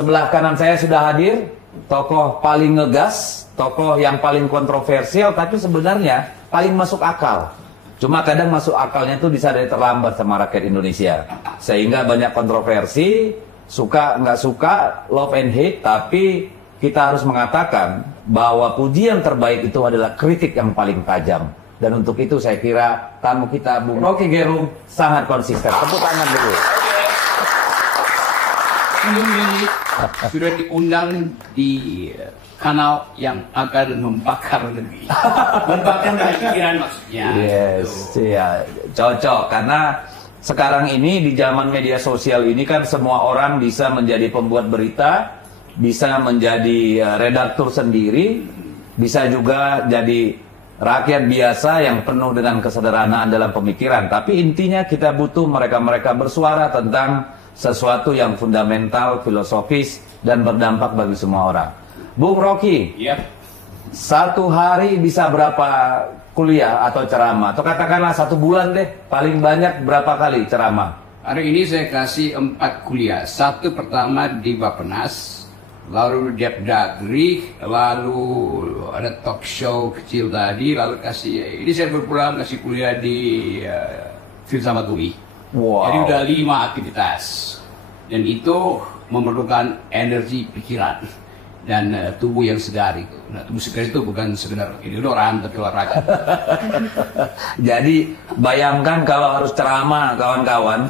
Sebelah kanan saya sudah hadir tokoh paling ngegas, tokoh yang paling kontroversial, tapi sebenarnya paling masuk akal. Cuma kadang masuk akalnya itu bisa dari terlambat sama rakyat Indonesia. Sehingga banyak kontroversi, suka nggak suka, love and hate, tapi kita harus mengatakan bahwa pujian terbaik itu adalah kritik yang paling tajam. Dan untuk itu saya kira tamu kita Bung Rocky Gerung sangat konsisten. Tepuk tangan dulu. Ini sudah diundang di kanal yang akan membakar lebih, membakar pikiran maksudnya. Yes, ya cocok karena sekarang ini di zaman media sosial ini kan semua orang bisa menjadi pembuat berita, bisa menjadi redaktur sendiri, bisa juga jadi rakyat biasa yang penuh dengan kesederhanaan dalam pemikiran. Tapi intinya kita butuh mereka-mereka bersuara tentang sesuatu yang fundamental, filosofis, dan berdampak bagi semua orang. Bung Rocky, Yap. satu hari bisa berapa kuliah atau ceramah? Atau katakanlah 1 bulan deh, paling banyak berapa kali ceramah? Hari ini saya kasih 4 kuliah. Satu pertama di Bappenas, lalu di Dagri, lalu ada talk show kecil tadi, lalu kasih, ini saya berpulang kasih kuliah di Filsafat UI. Wow. Jadi udah 5 aktivitas, dan itu memerlukan energi pikiran dan tubuh yang segar itu. Nah, tubuh segar itu bukan sekedar tiduran tapi olahraga. Jadi bayangkan kalau harus ceramah kawan-kawan,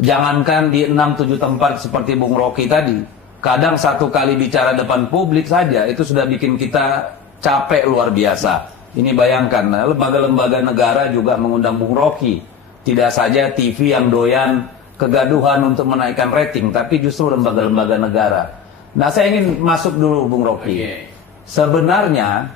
jangankan di 6-7 tempat seperti Bung Rocky tadi, kadang 1 kali bicara depan publik saja itu sudah bikin kita capek luar biasa. Ini bayangkan, lembaga-lembaga negara juga mengundang Bung Rocky. Tidak saja TV yang doyan kegaduhan untuk menaikkan rating, tapi justru lembaga-lembaga negara. Nah, saya ingin masuk dulu Bung Rocky. Okay. Sebenarnya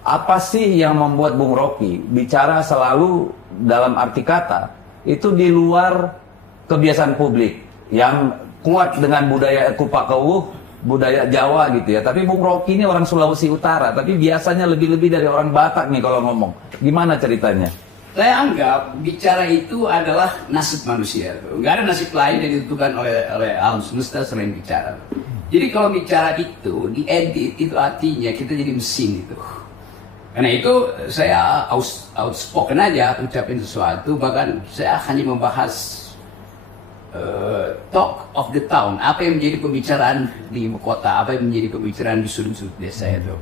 apa sih yang membuat Bung Rocky bicara selalu dalam arti kata itu di luar kebiasaan publik yang kuat dengan budaya kupak kewuh, budaya Jawa gitu ya. Tapi Bung Rocky ini orang Sulawesi Utara, tapi biasanya lebih-lebih dari orang Batak nih kalau ngomong. Gimana ceritanya? Saya anggap bicara itu adalah nasib manusia. Nggak ada nasib lain yang ditentukan oleh alam semesta selain bicara. Jadi kalau bicara itu diedit, itu artinya kita jadi mesin itu. Karena itu saya outspoken aja ucapin sesuatu. Bahkan saya hanya membahas talk of the town, apa yang menjadi pembicaraan di ibu kota, apa yang menjadi pembicaraan di sudut-sudut desa itu.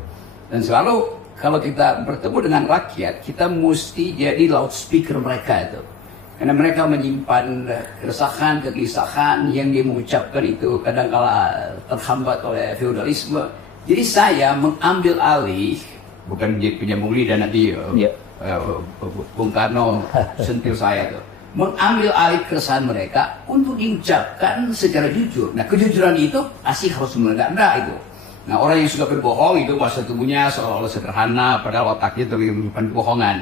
Dan selalu kalau kita bertemu dengan rakyat, kita mesti jadi loudspeaker mereka itu. Karena mereka menyimpan keresahan, kegelisahan yang dia mengucapkan itu kadang-kala terhambat oleh feudalisme. Jadi saya mengambil alih, bukan menjadi penyambung lidah nanti Bung Karno sentil saya itu. Mengambil alih keresahan mereka untuk diucapkan secara jujur. Nah, kejujuran itu pasti harus meledak itu. Nah, orang yang suka berbohong itu bahasa tubuhnya seolah-olah sederhana, padahal otaknya terlalu menyimpan kebohongan.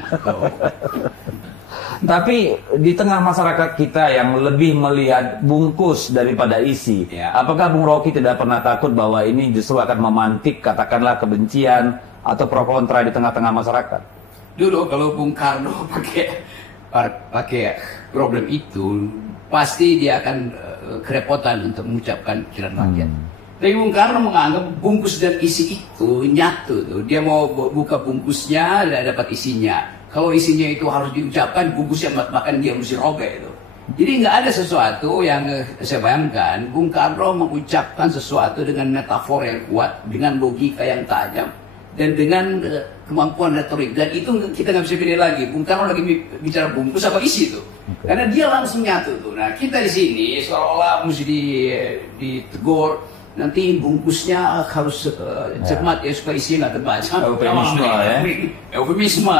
Tapi di tengah masyarakat kita yang lebih melihat bungkus daripada isi, Ya. apakah Bung Rocky tidak pernah takut bahwa ini justru akan memantik katakanlah kebencian atau pro kontra di tengah-tengah masyarakat? Dulu kalau Bung Karno pakai problem itu, pasti dia akan kerepotan untuk mengucapkan pikiran rakyat. Tapi Bung Karno menganggap bungkus dan isi itu nyatu tuh. Dia mau buka bungkusnya dan dapat isinya. Kalau isinya itu harus diucapkan, bungkusnya makan dia mesti robek itu. Jadi nggak ada sesuatu yang saya bayangkan. Bung Karno mengucapkan sesuatu dengan metafor yang kuat, dengan logika yang tajam, dan dengan kemampuan retorik. Dan itu kita nggak bisa pilih lagi. Bung Karno lagi bicara bungkus apa isi itu. Karena dia langsung nyatu tuh. Nah, kita di sini seolah-olah mesti ditegur. Nanti bungkusnya harus cermat ya supaya isinya nggak terbaca. Eufemisme ya. Eufemisme,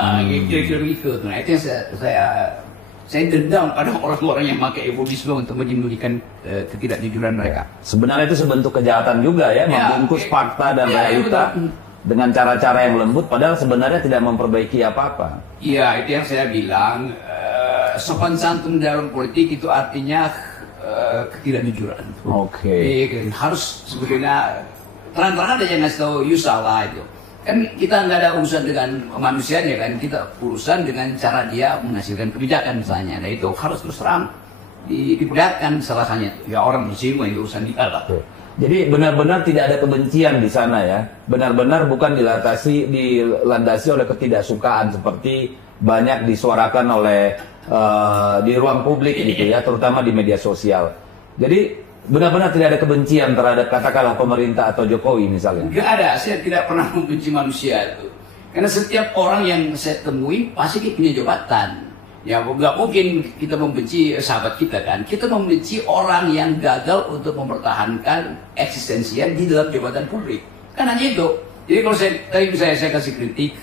kira-kira begitu. Nah, itu yang saya dendam pada orang-orang yang pakai eufemisme untuk menyembunyikan ketidakjujuran mereka. Sebenarnya itu sebentuk kejahatan juga ya, membungkus fakta dan realita dengan cara-cara yang lembut, padahal sebenarnya tidak memperbaiki apa-apa. Iya, itu yang saya bilang. Sopan santun dalam politik itu artinya ketidakjujuran. Oke. Harus sebetulnya terang-terangan aja ngasih tahu you salah itu. Kan kita nggak ada urusan dengan manusianya kan, kita urusan dengan cara dia menghasilkan kebijakan misalnya. Nah itu harus terus terang diperlihatkan salahnya. Ya orang muslim itu urusan dia lah. Jadi benar-benar tidak ada kebencian di sana ya. Benar-benar bukan dilandasi oleh ketidaksukaan seperti banyak disuarakan oleh di ruang publik gitu ya, terutama di media sosial. Jadi benar-benar tidak ada kebencian terhadap katakanlah pemerintah atau Jokowi misalnya. Nggak ada, saya tidak pernah membenci manusia itu. Karena setiap orang yang saya temui pasti dia punya jabatan. Ya nggak mungkin kita membenci sahabat kita kan. Kita membenci orang yang gagal untuk mempertahankan eksistensinya di dalam jabatan publik. Kan hanya itu. Jadi kalau saya kasih kritik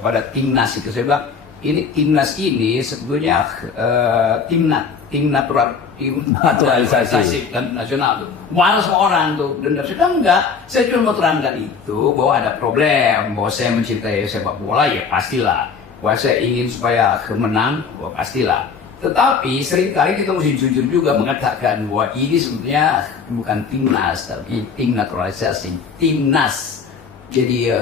pada timnas itu, saya bilang ini timnas ini sebetulnya tim naturalisasi dan nasional tuh. Malah semua orang tuh, dan saya enggak. Saya cuma mau terangkan itu bahwa ada problem, bahwa saya mencintai sepak bola ya pastilah. Bahwa saya ingin supaya menang, bahwa pastilah. Tetapi seringkali kita mesti jujur juga mengatakan bahwa ini sebetulnya bukan timnas, tapi tim naturalisasi, timnas. Jadi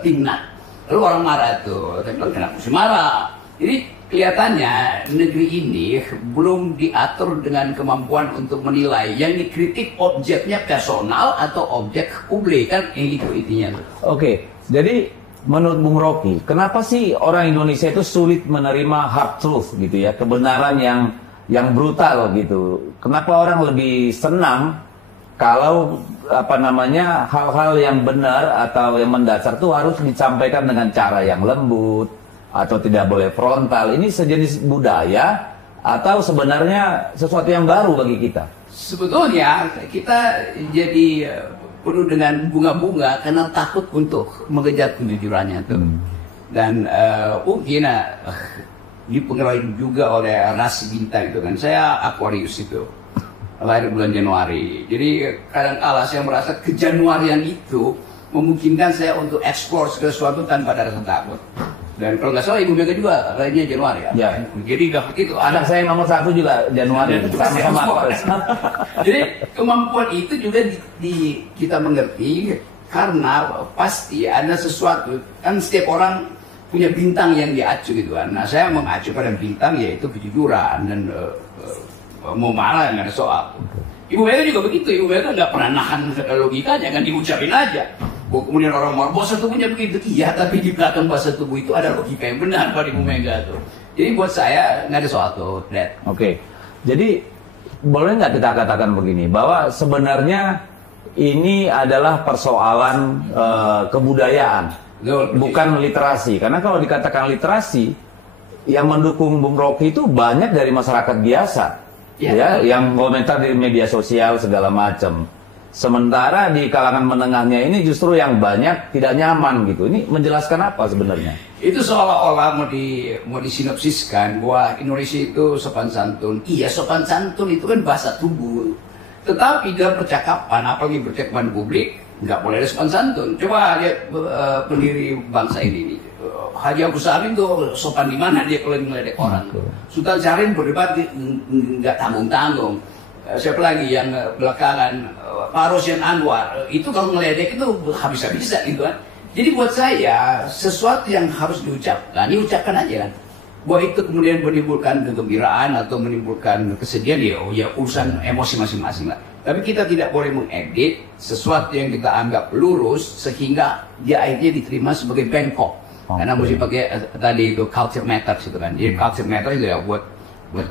timnas. Lalu orang marah tuh, saya bilang kenapa sih marah? Jadi kelihatannya negeri ini belum diatur dengan kemampuan untuk menilai yang dikritik objeknya personal atau objek publik, kan itu intinya. Oke, jadi menurut Bung Rocky, kenapa sih orang Indonesia itu sulit menerima hard truth gitu ya, kebenaran yang brutal gitu? Kenapa orang lebih senang kalau hal-hal yang benar atau yang mendasar itu harus disampaikan dengan cara yang lembut atau tidak boleh frontal? Ini sejenis budaya atau sebenarnya sesuatu yang baru bagi kita? Sebetulnya kita jadi penuh dengan bunga-bunga karena takut untuk mengejar kejujurannya tuh. Dan mungkin dipengaruhi juga oleh ras bintang itu kan. Saya Aquarius itu, lahir bulan Januari. Jadi kadang-kala saya merasa kejanuarian itu memungkinkan saya untuk eksplor segala sesuatu tanpa ada rasa takut. Dan kalau nggak salah Ibu Mega juga lahirnya Januari ya. Jadi nggak begitu. Anak saya nomor 1 juga Januari. Sama-sama. Jadi kemampuan itu juga kita mengerti karena pasti ada sesuatu. Kan setiap orang punya bintang yang diacu gitu kan. Nah saya mengacu pada bintang yaitu kejujuran dan mau marah nggak ada soal. Ibu Mega juga begitu. Ibu Mega nggak pernah nahan logikanya kan, diucapin aja. Kemudian orang mau bahasa tubuhnya begitu, iya, tapi di belakang bahasa tubuh itu ada logika yang benar pada Ibu Mega tuh. Jadi buat saya nggak ada soal tuh, Dad. Oke, jadi boleh nggak kita katakan begini, bahwa sebenarnya ini adalah persoalan kebudayaan, bukan literasi. Karena kalau dikatakan literasi, yang mendukung Bung Rocky itu banyak dari masyarakat biasa, ya yang komentar di media sosial segala macam. Sementara di kalangan menengahnya ini justru yang banyak tidak nyaman gitu. Ini menjelaskan apa sebenarnya? Itu seolah-olah mau disinopsiskan bahwa Indonesia itu sopan santun. Iya, sopan santun itu kan bahasa tubuh. Tetapi dalam percakapan, apalagi percakapan publik, nggak boleh ada sopan santun. Coba lihat pendiri bangsa ini. Haji Agus Salim itu sopan di mana dia kalau meledek orang. Sultan Syahrir berdebat nggak tanggung-tanggung. Siapa lagi yang belakangan Pak Rosyan Anwar itu kalau ngeledek itu habis-habisan gitu kan. Jadi buat saya sesuatu yang harus diucapkan aja kan. Bahwa itu kemudian menimbulkan kegembiraan atau menimbulkan kesedihan ya urusan emosi masing-masing lah. Tapi kita tidak boleh mengedit sesuatu yang kita anggap lurus sehingga dia akhirnya diterima sebagai bengkok. Karena mesti pakai tadi itu culture matters itu kan. Jadi culture matters itu ya buat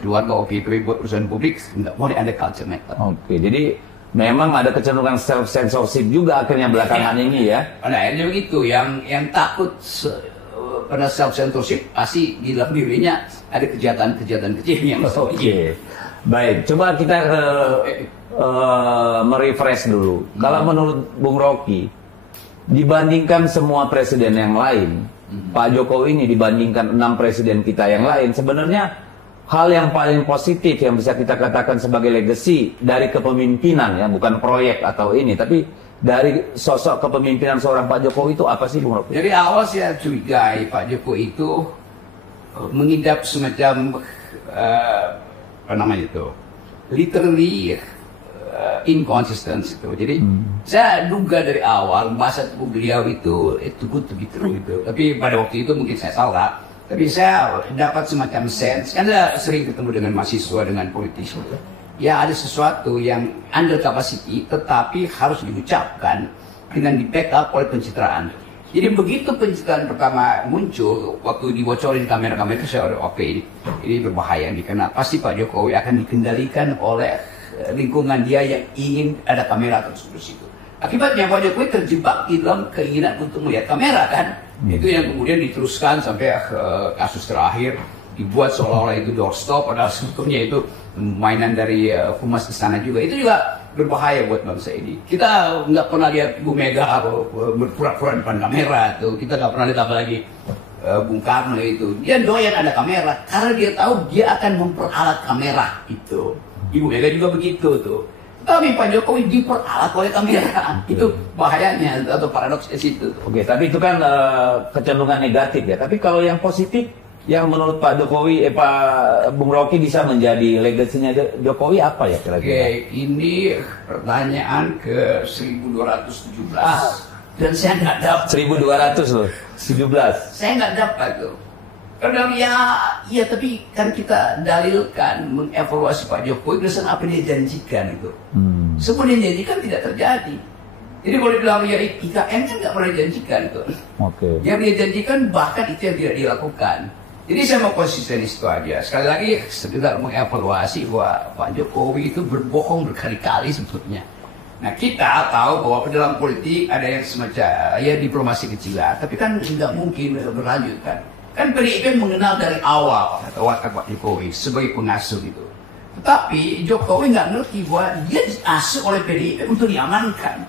keluarga OPP, buat perusahaan publik nggak boleh ada culture matter. Oke, jadi memang ada kecenderungan self censorship juga akhirnya belakangan ini ya. Pada akhirnya begitu, yang takut pada self censorship pasti di dalam dirinya ada kejahatan kecil yang Oke. Baik, coba kita merefresh dulu. Kalau menurut Bung Rocky, dibandingkan semua presiden yang lain, Pak Jokowi ini dibandingkan 6 presiden kita yang lain, sebenarnya hal yang paling positif yang bisa kita katakan sebagai legacy dari kepemimpinan ya, bukan proyek atau ini, tapi dari sosok kepemimpinan seorang Pak Jokowi itu apa sih Bung Rocky? Dari awal saya curigai Pak Jokowi itu mengidap semacam apa namanya itu, literally inconsistent itu. Jadi saya duga dari awal bahasa tubuh beliau itu good to be true gitu. Tapi pada waktu itu mungkin saya salah. Tapi saya dapat semacam sense, karena sering ketemu dengan mahasiswa, dengan politisi. ya ada sesuatu yang under capacity tetapi harus diucapkan dengan di backup oleh pencitraan. Jadi begitu pencitraan pertama muncul, waktu dibocorin kamera-kamera itu saya udah oke, ini berbahaya nih, karena pasti Pak Jokowi akan dikendalikan oleh lingkungan dia yang ingin ada kamera terus di situ. Akibatnya Pak Jokowi terjebak di dalam keinginan untuk melihat kamera kan. Itu yang kemudian diteruskan sampai kasus terakhir dibuat seolah-olah itu doorstop, padahal sebetulnya itu mainan dari humas istana juga. Itu juga berbahaya buat bangsa ini. Kita nggak pernah lihat Bu Mega berpura-pura depan kamera tuh. Kita nggak pernah lihat apalagi Bung Karno itu. Dia doyan ada kamera karena dia tahu dia akan memperalat kamera itu. Ibu Mega juga begitu tuh. Tapi Pak Jokowi diperalat oleh kamera. Itu bahayanya atau paradoksnya situ. Oke, tapi itu kan kecenderungan negatif ya. Tapi kalau yang positif, yang menurut Pak Jokowi, Pak Bung Rocky bisa menjadi legasinya Jokowi apa ya kira-kira? Oke, ini pertanyaan ke 1217 dan saya nggak dapat. 1200 loh, 17. Saya nggak dapat tuh. Karena ya tapi kan kita dalilkan mengevaluasi Pak Jokowi berdasarkan apa dia janjikan itu. Semua dia janjikan tidak terjadi. Jadi kalau dibilang ya IKN kan nggak pernah dijanjikan itu. Oke. Yang dia janjikan bahkan itu yang tidak dilakukan. Jadi saya mau konsisten di situ aja. Sekali lagi sekedar mengevaluasi bahwa Pak Jokowi itu berbohong berkali-kali sebetulnya. Nah kita tahu bahwa dalam politik ada yang semacam ya diplomasi kecilan, tapi kan nggak mungkin berlanjut kan. Kan PDIP mengenal dari awal atau watak Pak Jokowi sebagai pengasuh itu. Tetapi Jokowi nggak ngerti bahwa dia diasuh oleh PDIP untuk diamankan.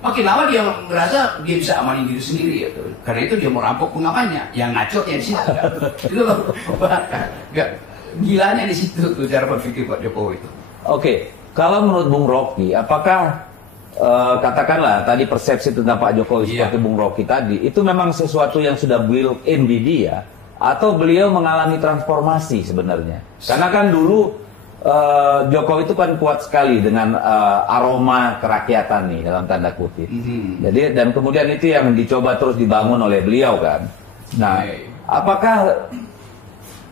Makin lama dia merasa dia bisa amanin diri sendiri ya tuh. Karena itu dia mau rampok pengamannya, yang ngaco yang di situ kan. Itu gak gilanya di situ tuh cara berpikir Pak Jokowi itu. Oke, kalau menurut Bung Rocky, apakah katakanlah tadi persepsi tentang Pak Jokowi seperti Bung Rocky tadi, itu memang sesuatu yang sudah built-in di dia, atau beliau mengalami transformasi sebenarnya? Karena kan dulu Jokowi itu kan kuat sekali dengan aroma kerakyatan nih dalam tanda kutip. Jadi dan kemudian itu yang dicoba terus dibangun oleh beliau kan. Nah, apakah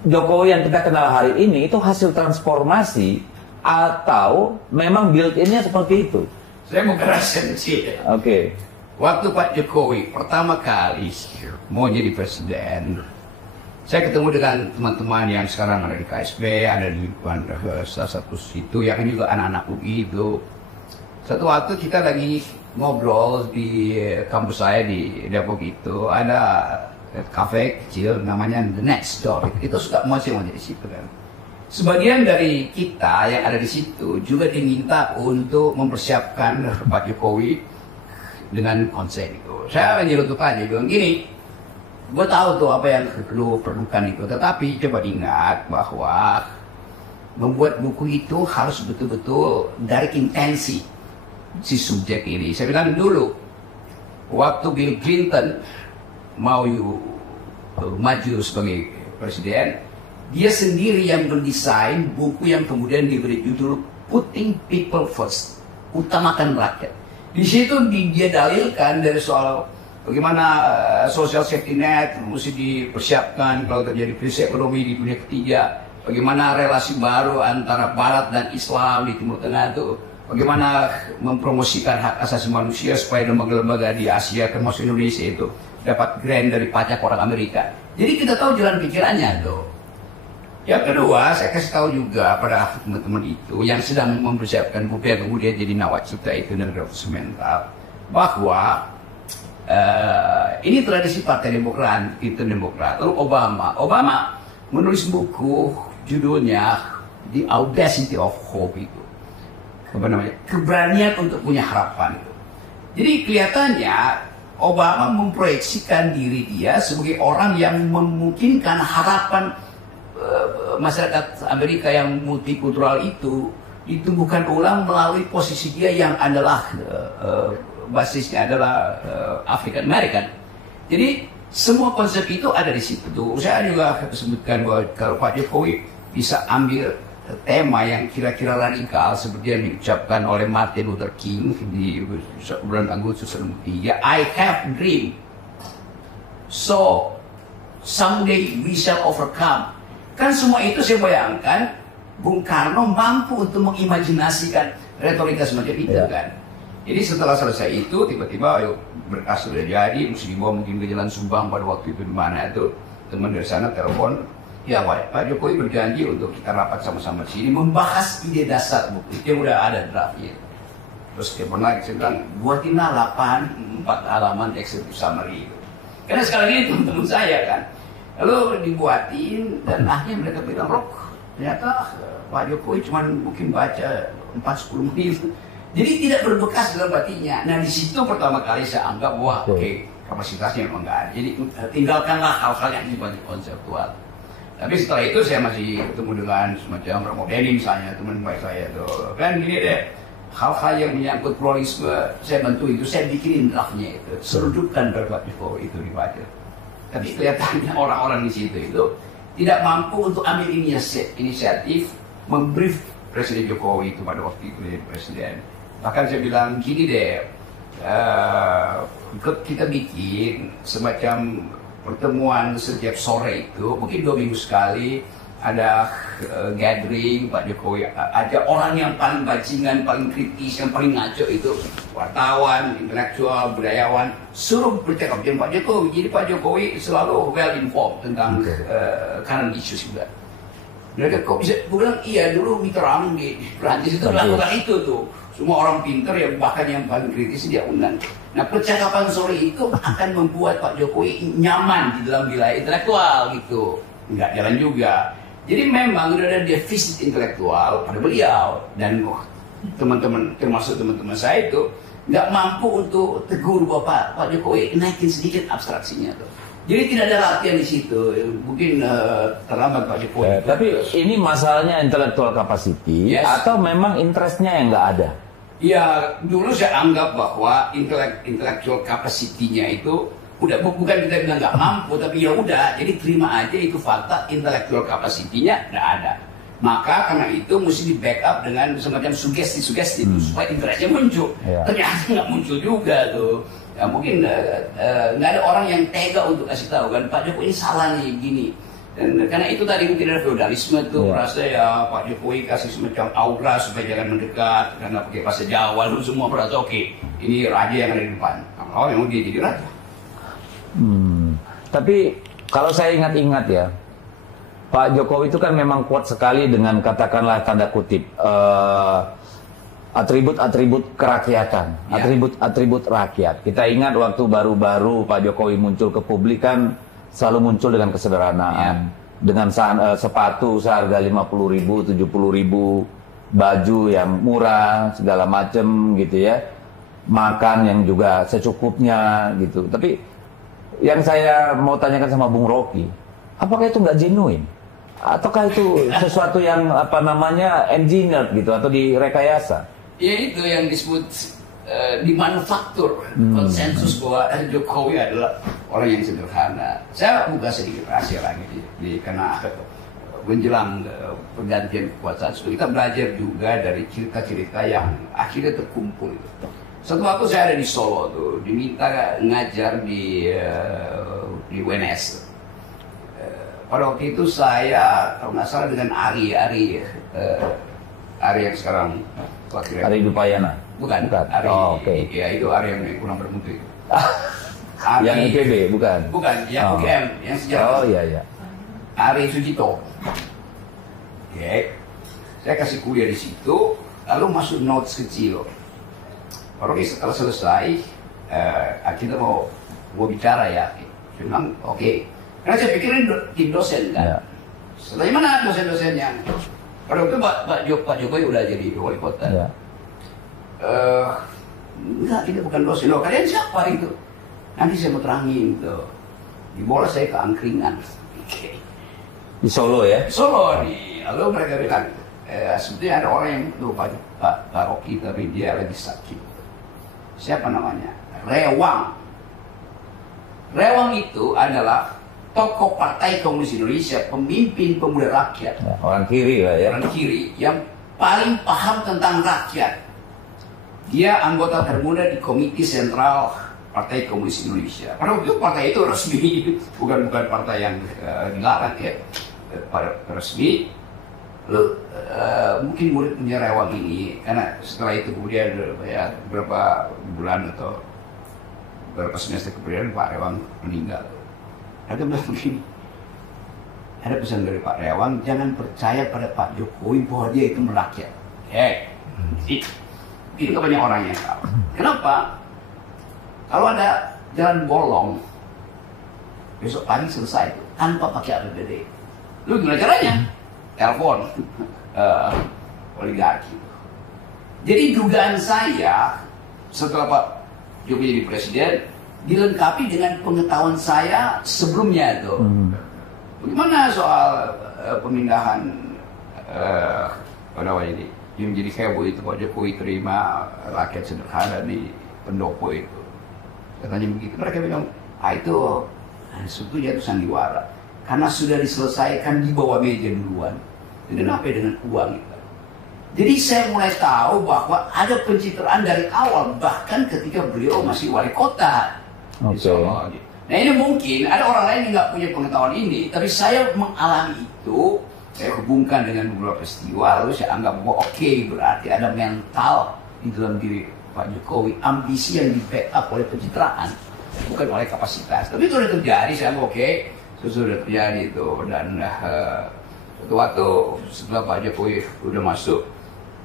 Jokowi yang kita kenal hari ini itu hasil transformasi atau memang built-innya seperti itu? Saya mau kerasin sih. Oke. Waktu Pak Jokowi pertama kali mau jadi presiden, saya ketemu dengan teman-teman yang sekarang ada di KSP, ada di salah satu situ, yang juga anak-anak UI itu. Satu waktu kita lagi ngobrol di kampus saya di Depok itu, ada kafe kecil namanya The Next Door. Itu suka masih di situ kan. Sebagian dari kita yang ada di situ juga diminta untuk mempersiapkan Pak Jokowi dengan konsen itu. Saya menyeletuk aja, bilang gini, gue tahu tuh apa yang lu perlukan itu, tetapi coba ingat bahwa membuat buku itu harus betul-betul dari intensi si subjek ini. Saya bilang dulu, waktu Bill Clinton mau maju sebagai presiden, dia sendiri yang mendesain buku yang kemudian diberi judul Putting People First, utamakan rakyat. Di situ dia dalilkan dari soal bagaimana social safety net mesti dipersiapkan kalau terjadi krisis ekonomi di dunia ketiga. Bagaimana relasi baru antara Barat dan Islam di Timur Tengah itu. Bagaimana mempromosikan hak asasi manusia supaya lembaga-lembaga di Asia termasuk Indonesia itu dapat grant dari pajak orang Amerika. Jadi kita tahu jalan pikirannya tuh. Yang kedua, saya kasih tahu juga pada teman-teman itu yang sedang mempersiapkan buku yang kemudian jadi nawacita itu dan revolusi mental, bahwa ini tradisi Partai Demokrat, itu Demokrat. Lalu Obama menulis buku judulnya The Audacity of Hope itu, apa namanya, keberanian untuk punya harapan itu. Jadi kelihatannya Obama memproyeksikan diri dia sebagai orang yang memungkinkan harapan masyarakat Amerika yang multikultural itu ditumbuhkan ulang melalui posisi dia yang adalah basisnya adalah African American. Jadi semua konsep itu ada di situ. Saya juga sebutkan bahwa kalau Pak Jokowi bisa ambil tema yang kira-kira radikal seperti yang diucapkan oleh Martin Luther King di bulan Agustus 1963, I have dream, so someday we shall overcome. Kan semua itu saya bayangkan Bung Karno mampu untuk mengimajinasikan retorika semacam itu kan. Jadi setelah selesai itu tiba-tiba ayo berkas sudah jadi, mesti dibawa mungkin ke Jalan Subang pada waktu itu di mana itu, teman dari sana telepon, ya Pak Jokowi berjanji untuk kita rapat sama-sama di sini membahas ide dasar buku yang udah ada draftnya. Terus dia pernah saya bilang buatinlah 4 halaman executive summary itu. Karena sekali lagi teman-teman saya kan, lalu dibuatin dan akhirnya mereka bilang Rok, ternyata Pak Jokowi cuma mungkin baca 4-10 menit. Jadi tidak berbekas dalam hatinya. Nah di situ pertama kali saya anggap wah oke, kapasitasnya memang nggak ada. Jadi tinggalkanlah hal-hal yang sifatnya konseptual. Tapi setelah itu saya masih ketemu dengan semacam Romo Denny misalnya, teman baik saya tuh. Kan gini deh, hal-hal yang menyangkut pluralisme saya bantu itu, saya bikinin draftnya itu, serudupkan Pak Jokowi itu dibaca. Tapi kelihatannya orang-orang di situ itu tidak mampu untuk ambil inisiatif membrief Presiden Jokowi itu pada waktu itu jadi presiden. Bahkan saya bilang gini deh, kita bikin semacam pertemuan setiap sore itu, mungkin 2 minggu sekali ada gathering Pak Jokowi, ada orang yang paling bajingan, paling kritis, yang paling ngaco itu wartawan, intelektual, budayawan, suruh bercakap dengan Pak Jokowi. Jadi Pak Jokowi selalu well informed tentang current issues juga. Mereka kok bisa, gue bilang iya dulu Mitterrand di Prancis itu lakukan itu tuh. Semua orang pinter ya, bahkan yang paling kritis dia undang. Nah percakapan sore itu akan membuat Pak Jokowi nyaman di dalam wilayah intelektual gitu. Nggak jalan juga. Jadi memang ada defisit intelektual pada beliau. Dan teman-teman, termasuk teman-teman saya itu nggak mampu untuk tegur Pak Jokowi, naikin sedikit abstraksinya tuh. Jadi tidak ada latihan di situ. Mungkin terlambat Pak Jokowi. Tapi ini masalahnya intellectual capacity atau memang interestnya yang nggak ada? Ya dulu saya anggap bahwa intellectual capacity-nya itu udah, bukan kita bilang nggak mampu, tapi ya udah. Jadi terima aja itu fakta, intellectual capacity-nya nggak ada. Maka karena itu mesti di backup dengan semacam sugesti-sugesti supaya interestnya muncul. Ternyata nggak muncul juga tuh. Ya, mungkin nggak ada orang yang tega untuk kasih tahu kan Pak Jokowi ini salah nih gini. Dan karena itu tadi mungkin ada feudalisme tuh, rasa ya Pak Jokowi kasih semacam aura supaya jangan mendekat karena pakai bahasa Jawa, lu semua merasa oke, ini raja yang ada di depan. Oh memang dia jadi raja. Tapi kalau saya ingat-ingat ya, Pak Jokowi itu kan memang kuat sekali dengan katakanlah tanda kutip atribut-atribut kerakyatan, atribut-atribut rakyat. Kita ingat waktu baru-baru Pak Jokowi muncul ke publik kan selalu muncul dengan kesederhanaan, dengan sepatu seharga 50.000, 70.000, baju yang murah, segala macem gitu ya, makan yang juga secukupnya gitu. Tapi yang saya mau tanyakan sama Bung Rocky, apakah itu nggak genuine? Ataukah itu sesuatu yang apa namanya engineered gitu atau direkayasa? Ya itu yang disebut dimanufaktur konsensus bahwa Jokowi adalah orang yang sederhana. Saya buka sedikit rahasia lagi karena menjelang pergantian kekuasaan kita belajar juga dari cerita-cerita yang akhirnya terkumpul. Suatu waktu saya ada di Solo tuh, diminta ngajar di UNS. Pada waktu itu saya kalau nggak salah dengan Ari yang sekarang Ari Dupayana. Bukan. Ari, ya itu Ari yang kurang bermutu itu. Yang IPB bukan? Bukan, yang UGM, yang sejarah. Oh iya. Ari Sujito. Saya kasih kuliah di situ, lalu masuk notes kecil. Oke, setelah selesai, kita mau bicara ya. Saya bilang, oke. Karena saya pikirin tim dosen kan. Setelah mana dosen-dosennya? Pada waktu Pak Jokowi udah jadi wali kota. Enggak, kita bukan dosen. Loh, kalian siapa itu? Nanti saya mau terangin tuh. Dibawa saya ke angkringan. Di Solo ya? Di Solo nih. Lalu mereka bilang, sebetulnya ada orang yang lupa Pak Rocky, tapi dia lagi sakit. Siapa namanya? Rewang. Rewang itu adalah tokoh Partai Komunis Indonesia, pemimpin pemuda rakyat. Orang kiri lah ya. Orang kiri yang paling paham tentang rakyat. Dia anggota termuda di Komite Sentral Partai Komunis Indonesia. Pada waktu itu partai itu resmi, bukan partai yang dilarang ya, resmi. Mungkin murid-muridnya Rewang ini, karena setelah itu kemudian ya beberapa bulan atau beberapa semester kemudian Pak Rewang meninggal. Ada bilang begini, ada pesan dari Pak Rewang, jangan percaya pada Pak Jokowi bahwa dia itu merakyat. Itu banyak orang yang tahu. Kenapa? Kalau ada jalan bolong, besok pagi selesai itu tanpa pakai APBD. Lu gimana caranya? Telepon oligarki. Jadi dugaan saya setelah Pak Jokowi jadi presiden dilengkapi dengan pengetahuan saya sebelumnya itu. Bagaimana soal pemindahan ini yang menjadi heboh itu Pak Jokowi terima rakyat sederhana di pendopo itu. Katanya begitu. Mereka bilang, itu sebetulnya itu sandiwara. Karena sudah diselesaikan di bawah meja duluan. Dan apa dengan uang itu? Jadi saya mulai tahu bahwa ada pencitraan dari awal, bahkan ketika beliau masih wali kota. Nah ini mungkin ada orang lain yang nggak punya pengetahuan ini, tapi saya mengalami itu, saya hubungkan dengan beberapa peristiwa, lalu saya anggap bahwa berarti ada mental di dalam diri Pak Jokowi, ambisi yang di backup oleh pencitraan, bukan oleh kapasitas. Tapi itu sudah terjadi, saya anggap itu sudah terjadi itu. Dan waktu setelah Pak Jokowi udah masuk,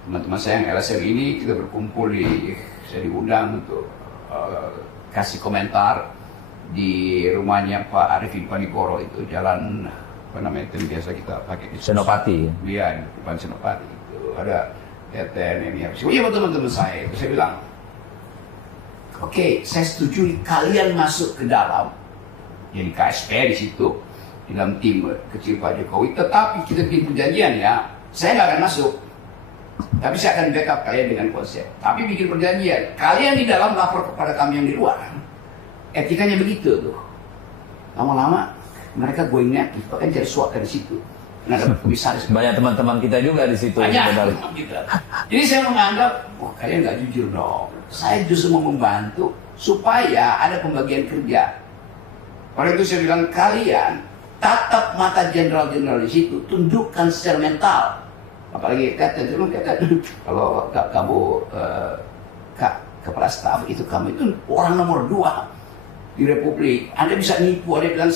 teman-teman saya yang LSM ini kita berkumpul saya diundang untuk kasih komentar di rumahnya Pak Arifin Panigoro itu, jalan apa namanya itu biasa kita pakai di Senopati. Iya, di depan Senopati itu ada TTN ini. Iya teman-teman saya itu saya bilang, saya setuju kalian masuk ke dalam, jadi KSP di situ, di dalam tim kecil Pak Jokowi. Tetapi kita bikin perjanjian ya, saya nggak akan masuk, tapi saya akan backup kalian dengan konsep. Tapi bikin perjanjian, kalian di dalam lapor kepada kami yang di luar. Etikanya begitu tuh. Lama-lama mereka going native, bahkan cari suap dari situ. Nah, banyak teman-teman kita juga di situ. Banyak. Jadi saya menganggap, kalian nggak jujur dong. Saya justru mau membantu supaya ada pembagian kerja. Oleh itu saya bilang, kalian tatap mata jenderal-jenderal di situ, tundukkan secara mental. Apalagi kalau kamu kepala staf itu, kamu itu orang nomor 2 di Republik. Anda bisa nipu, ada bilang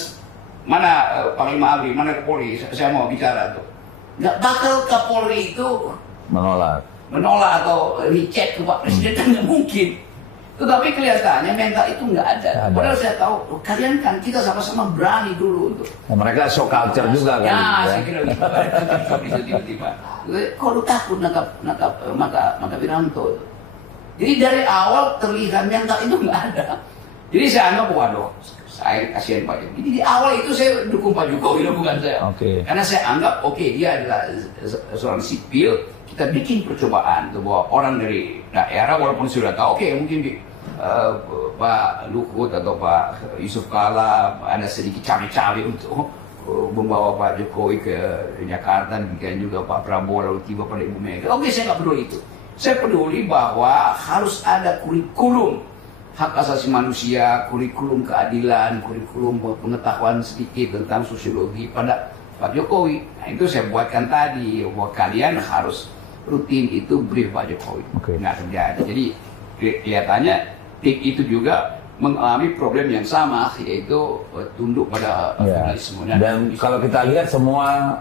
mana Panglima Abri, mana Kapolri, saya mau bicara tuh. Nggak bakal Kapolri itu menolak atau reject ke Pak Presiden, kan nggak mungkin. Tetapi kelihatannya mental itu nggak ada. Padahal saya tahu, kalian kan kita sama-sama berani dulu untuk. Mereka show culture juga kan? Ya, saya kira gitu. Bisa tiba-tiba. Kok lu takut nangkap maka Wiranto? Jadi dari awal terlihat mental itu nggak ada. Jadi saya anggap, waduh, saya kasihan Pak Jokowi. Jadi di awal itu saya dukung Pak Jokowi, bukan saya. Karena saya anggap, dia adalah seorang sipil. Kita bikin percobaan tuh bahwa orang dari daerah, walaupun sudah tahu, mungkin Pak Luhut atau Pak Yusuf Kala ada sedikit cawe-cawe untuk membawa Pak Jokowi ke Jakarta, demikian juga Pak Prabowo lalu tiba pada Ibu Mega. Saya nggak peduli itu. Saya peduli bahwa harus ada kurikulum hak asasi manusia, kurikulum keadilan, kurikulum pengetahuan sedikit tentang sosiologi pada Pak Jokowi. Nah itu saya buatkan tadi, bahwa kalian harus rutin itu brief Pak Jokowi. Nggak terjadi. Jadi kelihatannya tim itu juga mengalami problem yang sama, yaitu tunduk pada nasionalisme. Dan kalau kita lihat semua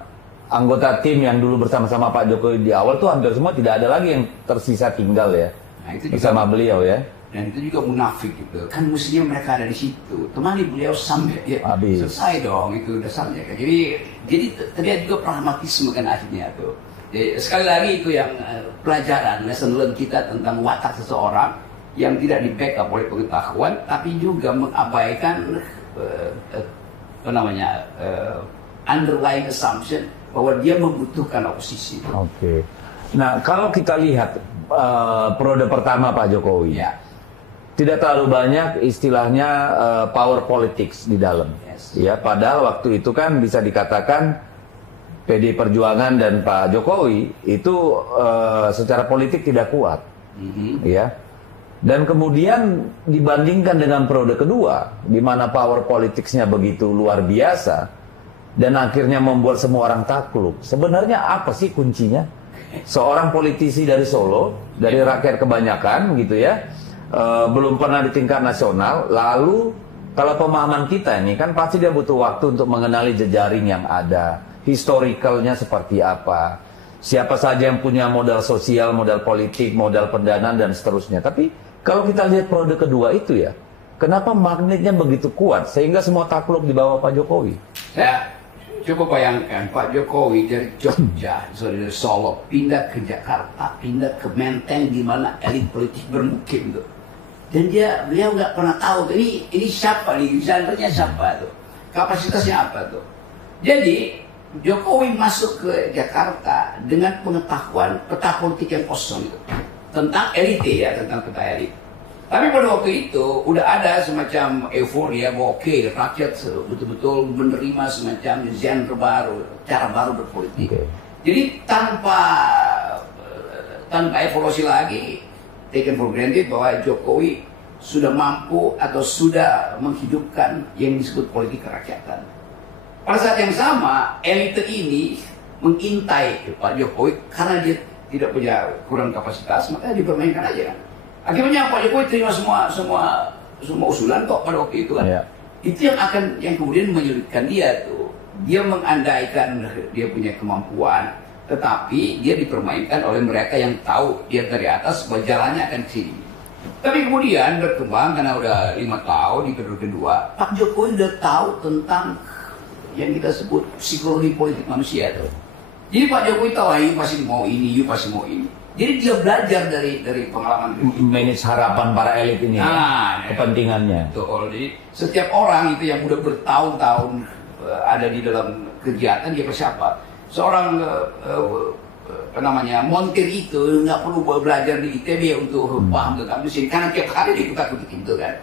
anggota tim yang dulu bersama-sama Pak Jokowi di awal tuh hampir semua tidak ada lagi yang tersisa tinggal ya. Nah, itu bersama beliau ya. Dan itu juga munafik gitu. Kan mestinya mereka ada di situ. Temani beliau sampai selesai dong itu dasarnya. Jadi terlihat juga pragmatisme kan akhirnya tuh. Jadi, sekali lagi itu yang pelajaran lesson learned kita tentang watak seseorang yang tidak di backup oleh pengetahuan, tapi juga mengabaikan underlying assumption bahwa dia membutuhkan oposisi. Nah kalau kita lihat periode pertama Pak Jokowi. Tidak terlalu banyak istilahnya power politics di dalam. Ya, padahal waktu itu kan bisa dikatakan PD Perjuangan dan Pak Jokowi itu secara politik tidak kuat. Ya. Dan kemudian dibandingkan dengan periode kedua, di mana power politicsnya begitu luar biasa, dan akhirnya membuat semua orang takluk. Sebenarnya apa sih kuncinya? Seorang politisi dari Solo, dari rakyat kebanyakan gitu ya, belum pernah di tingkat nasional, lalu kalau pemahaman kita ini kan pasti dia butuh waktu untuk mengenali jejaring yang ada, historicalnya seperti apa, siapa saja yang punya modal sosial, modal politik, modal pendanaan dan seterusnya. Tapi kalau kita lihat periode kedua itu ya, kenapa magnetnya begitu kuat sehingga semua takluk di bawah Pak Jokowi? Saya coba bayangkan Pak Jokowi dari Jogja, dari Solo, pindah ke Jakarta, pindah ke Menteng di mana elit politik bermukim tuh. Dan beliau nggak pernah tahu ini siapa nih, genrenya siapa tuh, kapasitasnya apa tuh. Jadi Jokowi masuk ke Jakarta dengan pengetahuan peta politik yang kosong itu tentang elit ya, tentang peta elit. Tapi pada waktu itu udah ada semacam euforia bahwa oke, rakyat betul-betul menerima semacam genre baru, cara baru berpolitik. Jadi tanpa evaluasi lagi, taken for granted bahwa Jokowi sudah mampu atau sudah menghidupkan yang disebut politik kerakyatan. Pada saat yang sama, elite ini mengintai Pak Jokowi karena dia tidak punya kurang kapasitas, maka dipermainkan aja kan. Akhirnya Pak Jokowi terima semua usulan kok pada waktu itu kan. Yeah. Itu yang kemudian menyulitkan dia tuh. Dia mengandaikan dia punya kemampuan, tetapi dia dipermainkan oleh mereka yang tahu dia dari atas bahwa jalannya akan ke sini. Tapi kemudian berkembang karena udah 5 tahun di periode kedua, Pak Jokowi udah tahu tentang yang kita sebut psikologi politik manusia tuh. Jadi Pak Jokowi tahu, you pasti mau ini, you pasti mau ini. Jadi dia belajar dari pengalaman manage harapan para elit ini, kepentingannya. Betul. Jadi setiap orang itu yang udah bertahun-tahun ada di dalam kegiatan dia persiapa. Seorang montir itu nggak perlu belajar di ITB untuk paham tentang mesin, karena tiap hari dia ikut itu kan.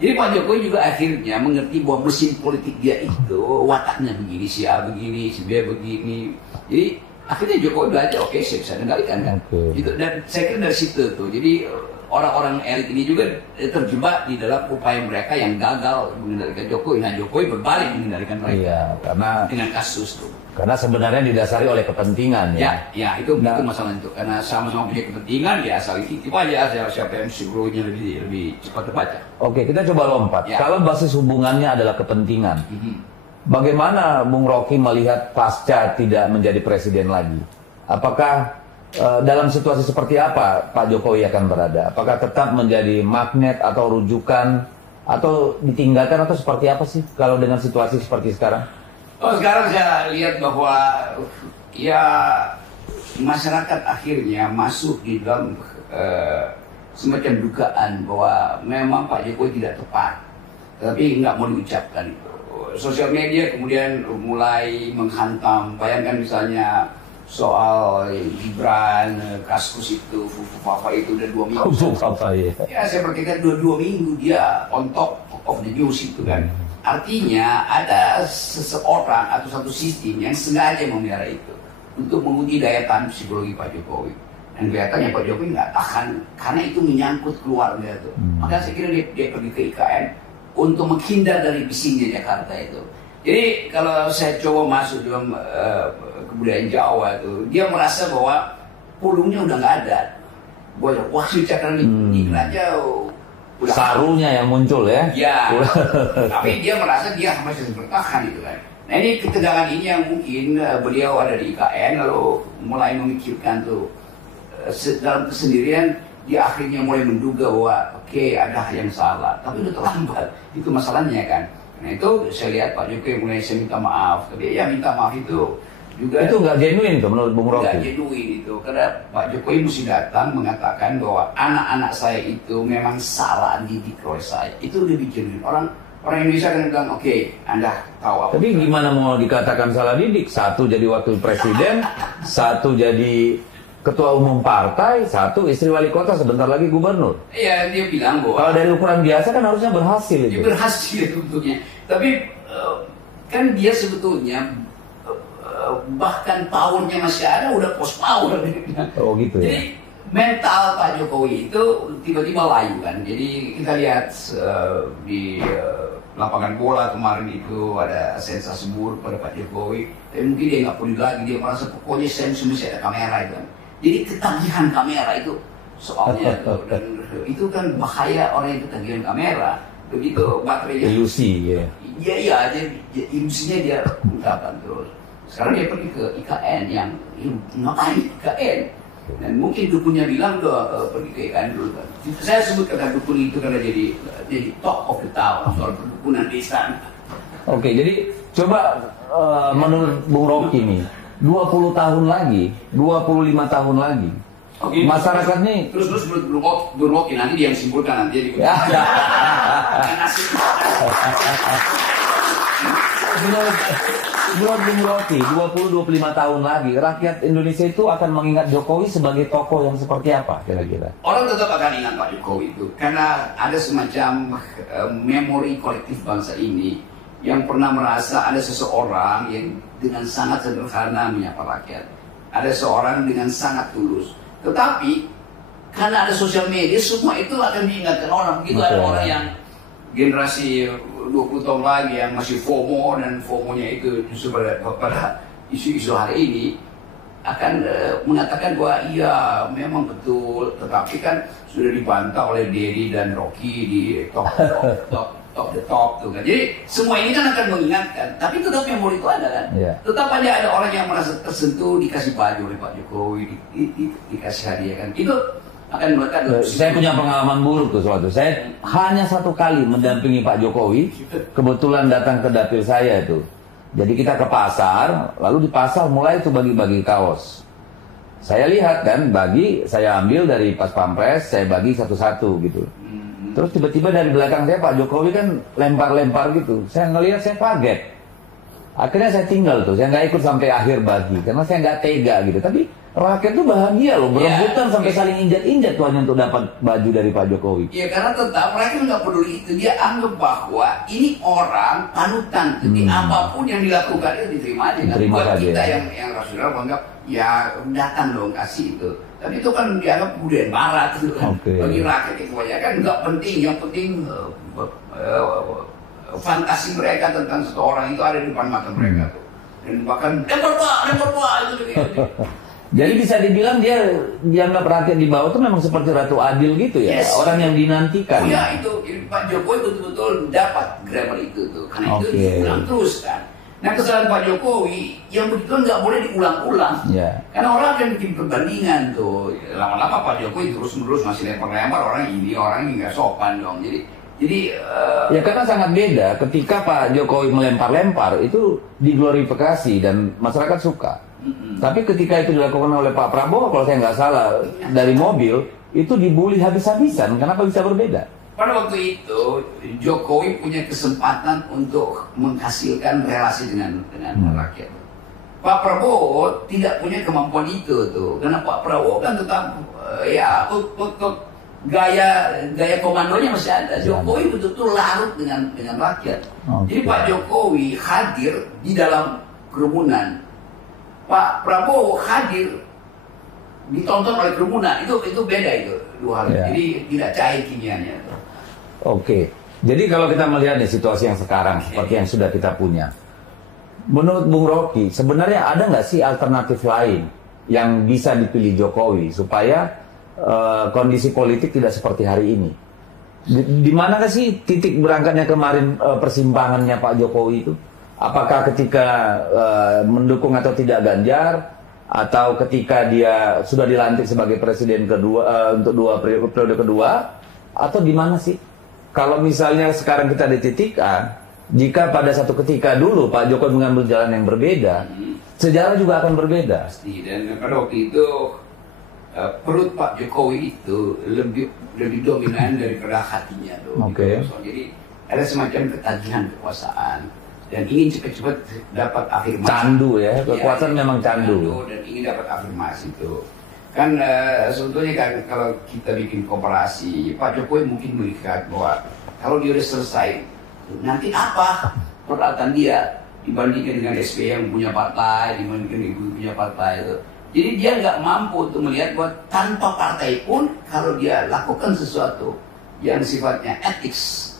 Jadi Pak Jokowi juga akhirnya mengerti bahwa mesin politik dia itu wataknya begini, si A begini, si B begini. Jadi akhirnya Jokowi belajar, oke, saya bisa kendalikan kan. Gitu. Dan saya kira dari situ tuh. Jadi orang-orang elit ini juga terjebak di dalam upaya mereka yang gagal mengendalikan Jokowi. Nah, Jokowi berbalik mengendalikan mereka. Iya, karena dengan kasus tuh. Karena sebenarnya didasari oleh kepentingan ya. Ya, itu masalah itu. Karena sama-sama punya kepentingan, ya asal itu aja siapa yang psikologinya lebih cepat terbaca. Oke, kita coba lompat. Ya. Kalau basis hubungannya adalah kepentingan, bagaimana Bung Rocky melihat pasca tidak menjadi presiden lagi? Apakah dalam situasi seperti apa Pak Jokowi akan berada? Apakah tetap menjadi magnet atau rujukan atau ditinggalkan atau seperti apa sih kalau dengan situasi seperti sekarang? Oh, sekarang saya lihat bahwa ya masyarakat akhirnya masuk di dalam semacam dugaan bahwa memang Pak Jokowi tidak tepat, tapi nggak mau diucapkan itu. Sosial media kemudian mulai menghantam. Bayangkan misalnya soal Gibran, Kaskus itu, Fufu itu udah 2 minggu. Ya, saya perkirakan 2 minggu dia on top of the news itu kan. Artinya ada seseorang atau satu sistem yang sengaja memelihara itu untuk menguji daya tahan psikologi Pak Jokowi. Dan kelihatannya Pak Jokowi nggak tahan karena itu menyangkut keluarga itu. Maka saya kira dia pergi ke IKN untuk menghindar dari bisingnya Jakarta itu. Jadi kalau saya coba masuk dalam kebudayaan Jawa itu, dia merasa bahwa pulungnya udah nggak ada. Wah, cakran ini aja udah sarunya yang muncul ya. Ya. Tapi dia merasa dia masih bertahan itu kan. Nah, ini ketegangan ini yang mungkin beliau ada di IKN lalu mulai memikirkan tuh dalam kesendirian dia akhirnya mulai menduga bahwa oke, ada yang salah, tapi udah terlambat. Itu masalahnya kan. Nah, itu saya lihat Pak Jokowi mulai minta maaf. Tapi ya minta maaf itu juga itu nggak genuine itu menurut Bung Rocky. Nggak genuine itu, karena Pak Jokowi mesti datang mengatakan bahwa anak-anak saya itu memang salah didik oleh saya. Itu lebih genuine. Orang Indonesia kan bilang oke, Anda tahu apa. Tapi gimana mau dikatakan salah didik? Satu jadi wakil presiden, satu jadi ketua umum partai, satu istri wali kota, sebentar lagi gubernur. Iya, dia bilang bahwa kalau dari ukuran biasa kan harusnya berhasil itu. Dia berhasil tentunya. Tapi kan dia sebetulnya bahkan powernya masih ada, udah post power. Oh gitu ya. Jadi mental Pak Jokowi itu tiba-tiba layu kan. Jadi kita lihat di lapangan bola kemarin itu ada sensasi buruk pada Pak Jokowi. Tapi mungkin dia nggak peduli lagi, dia merasa pokoknya mesti ada kamera itu kan. Jadi ketagihan kamera itu soalnya dan itu kan bahaya orang yang ketagihan kamera. Begitu baterainya ilusi ya. Iya, ilusinya dia ungkapkan terus. Sekarang dia pergi ke IKN yang ngapain IKN? Dan mungkin dukunnya bilang pergi ke IKN dulu kan. Saya sebut kata dukun itu karena jadi talk of the town soal perdukunan desa. Oke, jadi coba menurut Bung Rocky nih, 20 tahun lagi, 25 tahun lagi, Oke, masyarakat nih terus Bung Rocky nanti dia yang simpulkan nanti dia Menurut Bung Rocky, 20-25 tahun lagi, rakyat Indonesia itu akan mengingat Jokowi sebagai tokoh yang seperti apa kira-kira? Orang tetap akan ingat Pak Jokowi itu karena ada semacam memori kolektif bangsa ini yang pernah merasa ada seseorang yang dengan sangat sederhana menyapa rakyat, ada seorang dengan sangat tulus. Tetapi karena ada sosial media, semua itu akan diingatkan orang. Begitu ada orang yang generasi 20 tahun lagi yang masih FOMO, dan FOMO-nya itu justru pada isu-isu hari ini akan mengatakan bahwa iya memang betul, tetapi kan sudah dibantah oleh Dedi dan Rocky di top the top tuh kan. Jadi semua ini kan akan mengingatkan, tapi tetap memori itu ada kan. Tetap aja ada orang yang merasa tersentuh, dikasih baju oleh Pak Jokowi, dikasih hadiah kan. Itu akan melekat. Saya punya pengalaman buruk tuh suatu. Saya hanya satu kali mendampingi Pak Jokowi, kebetulan datang ke dapil saya itu. Jadi kita ke pasar, lalu di pasar mulai itu bagi-bagi kaos. Saya lihat kan, saya ambil dari pas pampres, saya bagi satu-satu gitu. Terus tiba-tiba dari belakang saya Pak Jokowi kan lempar-lempar gitu. Saya ngelihat, saya kaget. Akhirnya saya tinggal tuh, saya nggak ikut sampai akhir bagi, karena saya nggak tega gitu. Tapi rakyat tuh bahagia loh, berebutan sampai saling injak-injak tuh hanya untuk dapat baju dari Pak Jokowi. Iya, karena tetap mereka nggak peduli itu. Dia anggap bahwa ini orang panutan. Jadi apapun yang dilakukan itu diterima aja. Diterima buat saja. Kita yang rasional menganggap ya datang dong kasih itu. Tapi itu kan dianggap budaya barat gitu kan. Bagi rakyat itu kebanyakan nggak penting. Yang penting fantasi mereka tentang seseorang itu ada di depan mata mereka tuh. Dan bahkan lempar pak itu gitu. Jadi bisa dibilang dia dianggap rakyat di bawah itu memang seperti Ratu Adil gitu ya, orang yang dinantikan. Oh ya itu, Pak Jokowi betul-betul dapat grammar itu tuh, karena itu diulang terus kan. Nah kesalahan Pak Jokowi yang begitu nggak boleh diulang-ulang, karena orang akan bikin perbandingan tuh. Lama-lama Pak Jokowi terus-menerus masih lempar-lempar, orang ini nggak sopan dong. Jadi ya karena sangat beda ketika Pak Jokowi melempar-lempar itu diglorifikasi dan masyarakat suka. Tapi ketika itu dilakukan oleh Pak Prabowo, kalau saya nggak salah, dari mobil, itu dibully habis-habisan. Kenapa bisa berbeda? Pada waktu itu, Jokowi punya kesempatan untuk menghasilkan relasi dengan rakyat. Pak Prabowo tidak punya kemampuan itu tuh. Karena Pak Prabowo kan tetap, gaya komandonya masih ada. Jokowi betul-betul larut dengan rakyat. Jadi Pak Jokowi hadir di dalam kerumunan. Pak Prabowo hadir ditonton oleh kerumunan, itu beda itu dua hal. Jadi tidak cair kimianya. Oke, jadi kalau kita melihat nih situasi yang sekarang seperti yang sudah kita punya, menurut Bung Rocky sebenarnya ada nggak sih alternatif lain yang bisa dipilih Jokowi supaya kondisi politik tidak seperti hari ini? Di manakah sih titik berangkatnya kemarin persimpangannya Pak Jokowi itu? Apakah ketika mendukung atau tidak Ganjar, atau ketika dia sudah dilantik sebagai presiden kedua untuk periode kedua, atau di mana sih? Kalau misalnya sekarang kita di titik A, jika pada satu ketika dulu Pak Jokowi mengambil jalan yang berbeda, sejarah juga akan berbeda. Dan pada waktu itu perut Pak Jokowi itu lebih dominan daripada hatinya tuh. Jadi ada semacam ketagihan kekuasaan. Dan ingin cepat-cepat dapat afirmasi. Candu ya, kekuasaan memang candu. Dan ingin dapat afirmasi itu. Kan sebetulnya kan kalau kita bikin komparasi, Pak Jokowi mungkin melihat bahwa kalau dia sudah selesai, nanti apa peralatan dia dibandingkan dengan SBY yang punya partai, dibandingkan ibu punya partai itu. Jadi dia nggak mampu untuk melihat bahwa tanpa partai pun kalau dia lakukan sesuatu yang sifatnya ethics,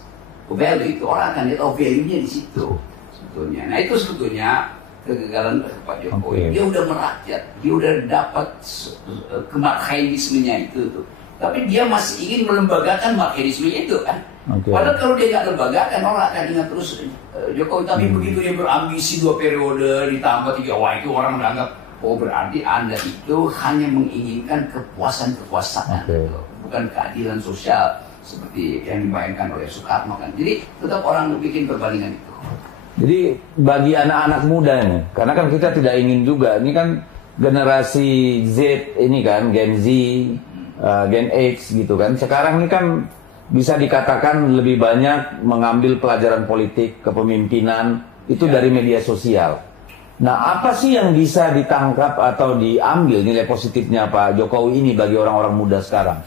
value, itu orang akan lihat value-nya di situ sebetulnya. Nah itu sebetulnya kegagalan Pak Jokowi. Dia udah merakyat, dia udah dapat kemarxismenya itu tuh. Tapi dia masih ingin melembagakan marxismenya itu kan. Padahal kalau dia nggak lembagakan, orang akan ingat terus Jokowi. Tapi begitu dia berambisi 2 periode ditambah 3, wah itu orang menganggap, oh berarti Anda itu hanya menginginkan kepuasan kekuasaan, gitu. Bukan keadilan sosial seperti yang dibayangkan oleh Soekarno kan. Jadi tetap orang bikin perbandingan itu. Jadi bagi anak-anak muda ini, karena kan kita tidak ingin juga, ini kan generasi Z ini kan, Gen Z, Gen X gitu kan. Sekarang ini kan bisa dikatakan lebih banyak mengambil pelajaran politik, kepemimpinan, itu dari media sosial. Nah, apa sih yang bisa ditangkap atau diambil nilai positifnya Pak Jokowi ini bagi orang-orang muda sekarang?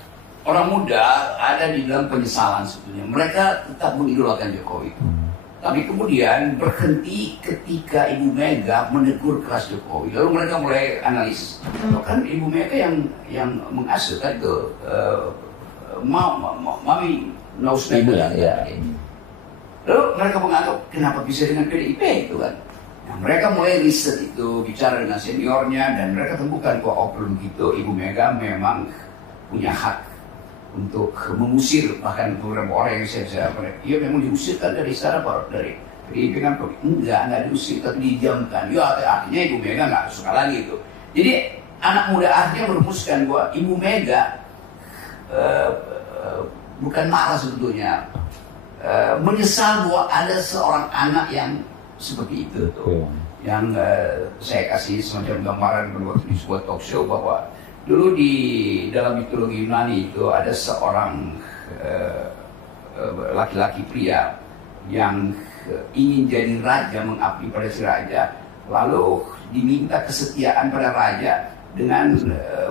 Orang muda ada di dalam penyesalan sebetulnya. Mereka tetap mengidolakan Jokowi. Tapi kemudian berhenti ketika Ibu Mega menegur keras Jokowi. Lalu mereka mulai analisis. Kan Ibu Mega yang mengasuh kan itu Mami Nausmeda. Ya. Lalu mereka menganggap kenapa bisa dengan PDIP itu kan. Nah, mereka mulai riset itu, bicara dengan seniornya, dan mereka temukan bahwa belum gitu, Ibu Mega memang punya hak untuk mengusir bahkan beberapa orang yang saya ia memang diusirkan dari istana dari PDIP kan enggak diusir tapi didiamkan. Ya artinya Ibu Mega nggak suka lagi itu. Jadi anak muda akhirnya merumuskan bahwa Ibu Mega bukan marah sebetulnya, menyesal bahwa ada seorang anak yang seperti itu tuh. Yang saya kasih semacam gambaran waktu di sebuah talk show bahwa dulu di dalam mitologi Yunani itu ada seorang laki-laki pria yang ingin jadi raja, mengabdi pada si raja, lalu diminta kesetiaan pada raja dengan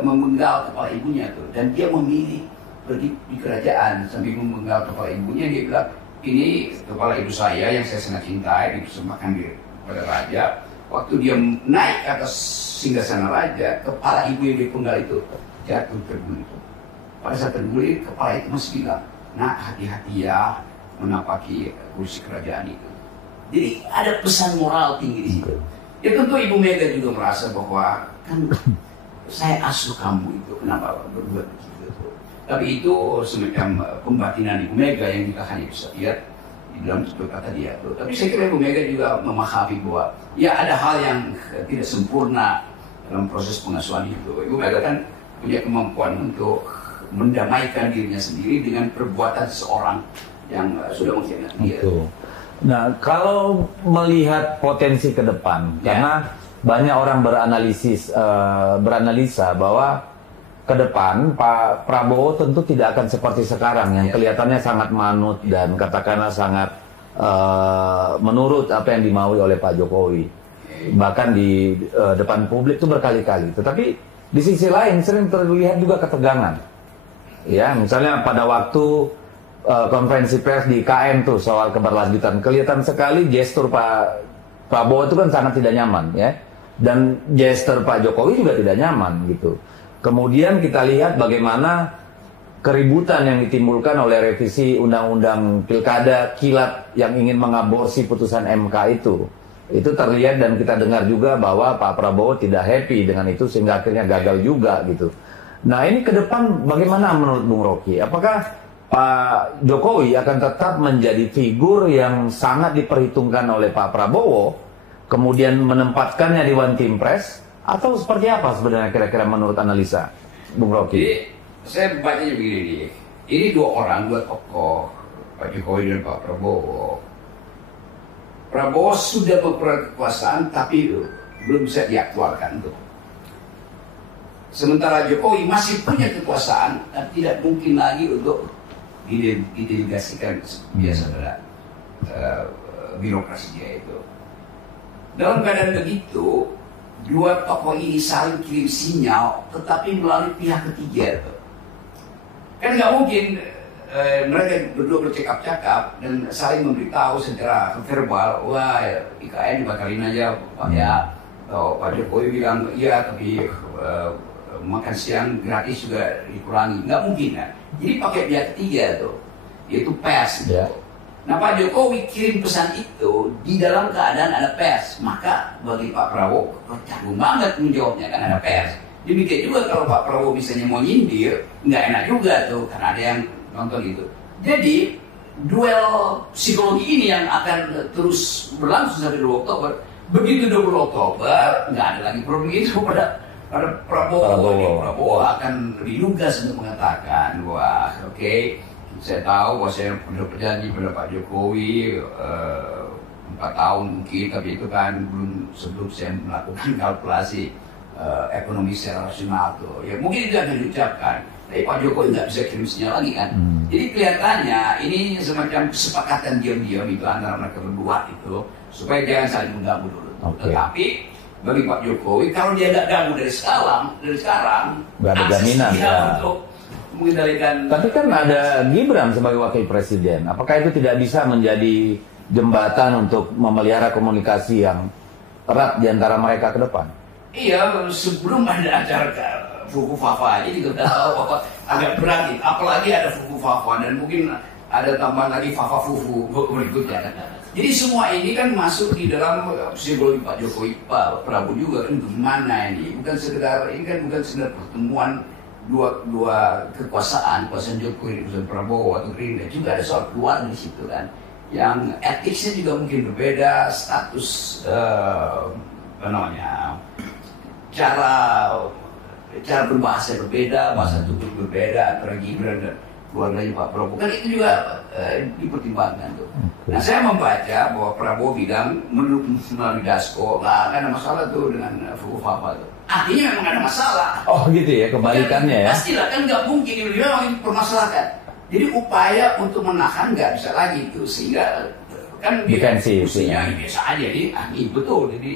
memenggal kepala ibunya tuh, dan dia memilih pergi di kerajaan sambil memenggal kepala ibunya. Dia bilang, ini kepala ibu saya yang saya sangat cintai, dipersembahkan pada raja. Waktu dia naik ke atas singgasana raja, kepala ibu yang dipenggal itu jatuh terguling. Pada saat terguling, kepala itu masih bilang, nak hati-hati ya menapaki kursi kerajaan itu. Jadi ada pesan moral tinggi di situ. Ya tentu Ibu Mega juga merasa bahwa kan saya asuh kamu itu, kenapa berbuat begitu. Tapi itu semacam pembatinan Ibu Mega yang kita hanya bisa lihat di dalam tutur kata dia tuh. Tapi saya kira Ibu Mega juga memahami bahwa ya ada hal yang tidak sempurna dalam proses pengasuhan itu. Ibu Mega kan punya kemampuan untuk mendamaikan dirinya sendiri dengan perbuatan seseorang yang sudah mengkhianati dia. Nah, kalau melihat potensi ke depan, karena banyak orang beranalisa bahwa ke depan Pak Prabowo tentu tidak akan seperti sekarang yang kelihatannya sangat manut dan katakanlah sangat menurut apa yang dimaui oleh Pak Jokowi, bahkan di depan publik itu berkali-kali. Tetapi di sisi lain sering terlihat juga ketegangan. Ya, misalnya pada waktu konferensi pers di KM tuh soal keberlanjutan, kelihatan sekali gestur Pak Prabowo itu kan sangat tidak nyaman ya, dan gestur Pak Jokowi juga tidak nyaman gitu. Kemudian kita lihat bagaimana keributan yang ditimbulkan oleh revisi Undang-Undang Pilkada kilat yang ingin mengaborsi putusan MK itu. Itu terlihat dan kita dengar juga bahwa Pak Prabowo tidak happy dengan itu sehingga akhirnya gagal juga gitu. Nah ini ke depan bagaimana menurut Bung Rocky? Apakah Pak Jokowi akan tetap menjadi figur yang sangat diperhitungkan oleh Pak Prabowo, kemudian menempatkannya di One Team Press, atau seperti apa sebenarnya kira-kira menurut analisa Bung Rocky? Jadi saya bacanya begini, ini dua tokoh, Pak Jokowi dan Pak Prabowo. Prabowo sudah memperoleh kekuasaan tapi belum bisa diaktualkan tuh. Sementara Jokowi masih punya kekuasaan dan tidak mungkin lagi untuk didelegasikan biasa pada birokrasi dia itu. Dalam keadaan begitu, dua tokoh ini saling kirim sinyal, tetapi melalui pihak ketiga tuh. Kan nggak mungkin mereka berdua bercakap-cakap dan saling memberitahu secara verbal, wah IKN dibatalin aja Pak ya, Oh, Pak Jokowi bilang iya, tapi makan siang gratis juga dikurangi. Nggak mungkin ya. Jadi pakai pihak ketiga tuh, yaitu pers. Ya. Nah, Pak Jokowi kirim pesan itu di dalam keadaan ada pers. Maka bagi Pak Prabowo canggung banget menjawabnya kan ada pers. Demikian juga kalau Pak Prabowo misalnya mau nyindir, nggak enak juga tuh karena ada yang nonton itu. Jadi duel psikologi ini yang akan terus berlangsung sampai 2 Oktober. Begitu 20 Oktober, nggak ada lagi problem itu pada Prabowo. Prabowo akan lebih lugas untuk mengatakan, wah oke, saya tahu bahwa saya sudah berjanji pada Pak Jokowi 4 tahun mungkin, tapi itu kan belum sebelum saya melakukan kalkulasi ekonomi secara rasional tuh. Ya mungkin itu akan diucapkan. Tapi Pak Jokowi nggak bisa kirim sinyal lagi kan. Jadi kelihatannya ini semacam kesepakatan diam-diam itu antara mereka berdua itu supaya jangan saling mengganggu dulu. Tetapi bagi Pak Jokowi kalau dia nggak ganggu dari sekarang nggak ada jaminan ya. Untuk mengendalikan. Tapi kan ada Gibran sebagai wakil presiden. Apakah itu tidak bisa menjadi jembatan untuk memelihara komunikasi yang erat di antara mereka ke depan? Iya, sebelum ada acara Fuku Fafa aja juga tahu agak berat, apalagi ada Fuku Fafa dan mungkin ada tambahan lagi Fafa Fufu berikutnya. Jadi semua ini kan masuk di dalam psikologi Pak Jokowi, Pak Prabowo juga kan gimana ini? Bukan sekedar pertemuan dua kekuasaan Jokowi dan Prabowo atau Gerindra, juga ada soal keluarga di situ kan. Yang etiknya juga mungkin berbeda, status cara berbahasa berbeda, bahasa tubuh berbeda antara Gibran dan keluarganya Pak Prabowo. Kan itu juga dipertimbangkan tuh. Nah, saya membaca bahwa Prabowo bilang melalui Dasko, nggak ada masalah tuh dengan Fuku Fafa tuh. Artinya memang ada masalah. Oh gitu ya, kebalikannya ya. Pastilah kan nggak mungkin ini memang dipermasalahkan. Jadi upaya untuk menahan nggak bisa lagi itu, sehingga kan defensif ya biasa aja. Jadi betul, jadi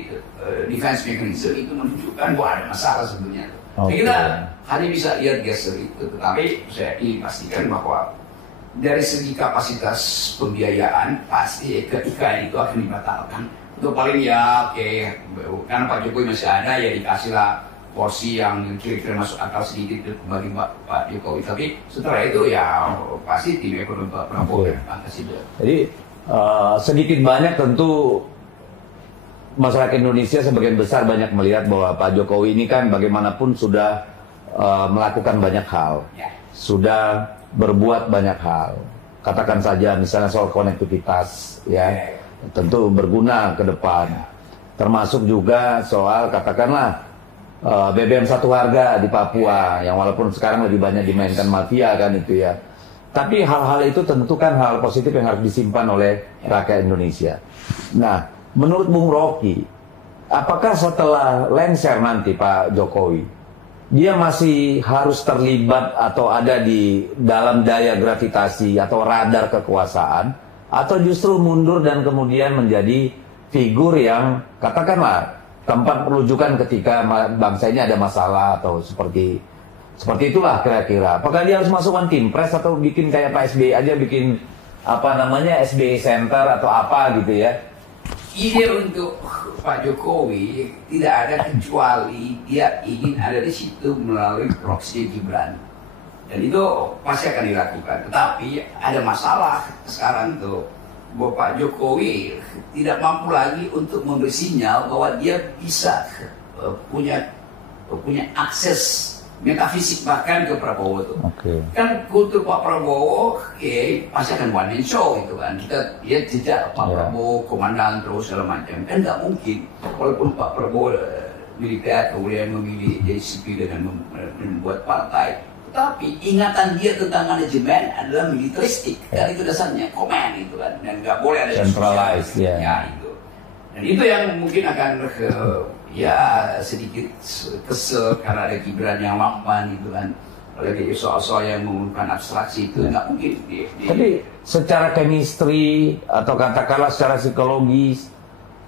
defense mechanism itu menunjukkan bahwa ada masalah sebenarnya. Kita hanya bisa lihat geser itu, tetapi saya pastikan bahwa dari segi kapasitas pembiayaan pasti ketika itu akan dibatalkan. Untuk paling ya oke, karena Pak Jokowi masih ada ya dikasihlah porsi yang kira-kira masuk akal sedikit bagi Pak Jokowi. Tapi setelah itu ya pasti tim ekonomi Pak Prabowo yang atas itu. Jadi sedikit banyak tentu masyarakat Indonesia sebagian besar banyak melihat bahwa Pak Jokowi ini kan bagaimanapun sudah melakukan banyak hal, sudah berbuat banyak hal. Katakan saja misalnya soal konektivitas, ya tentu berguna ke depan. Termasuk juga soal katakanlah BBM satu harga di Papua, yang walaupun sekarang lebih banyak dimainkan mafia kan itu ya. Tapi hal-hal itu tentu kan hal positif yang harus disimpan oleh rakyat Indonesia. Nah, menurut Bung Rocky, apakah setelah lengser nanti Pak Jokowi, dia masih harus terlibat atau ada di dalam daya gravitasi atau radar kekuasaan, atau justru mundur dan kemudian menjadi figur yang katakanlah tempat perujukan ketika bangsa ini ada masalah atau seperti itulah kira-kira. Apakah dia harus masukkan tim pres atau bikin kayak Pak SBY aja, bikin apa namanya SBY Center atau apa gitu ya? Ide untuk Pak Jokowi tidak ada kecuali dia ingin ada di situ melalui proksi Gibran, dan itu pasti akan dilakukan. Tetapi ada masalah sekarang tuh bahwa Pak Jokowi tidak mampu lagi untuk memberi sinyal bahwa dia bisa punya akses metafisik bahkan ke Prabowo tuh. Kan kultur Pak Prabowo pasti akan one man show gitu kan. Kita lihat jejak Pak Prabowo komandan terus segala macam. Kan nggak mungkin walaupun Pak Prabowo militer kemudian memilih jadi sipil dengan membuat partai, tapi ingatan dia tentang manajemen adalah militeristik. Kan itu dasarnya komen itu kan, dan nggak boleh ada centralized ya itu. Dan itu yang mungkin akan sedikit kesel karena ada Gibran yang lampan gitu kan. Lagi soal-soal yang menggunakan abstraksi itu nggak mungkin. Tapi secara chemistry atau katakanlah secara psikologis,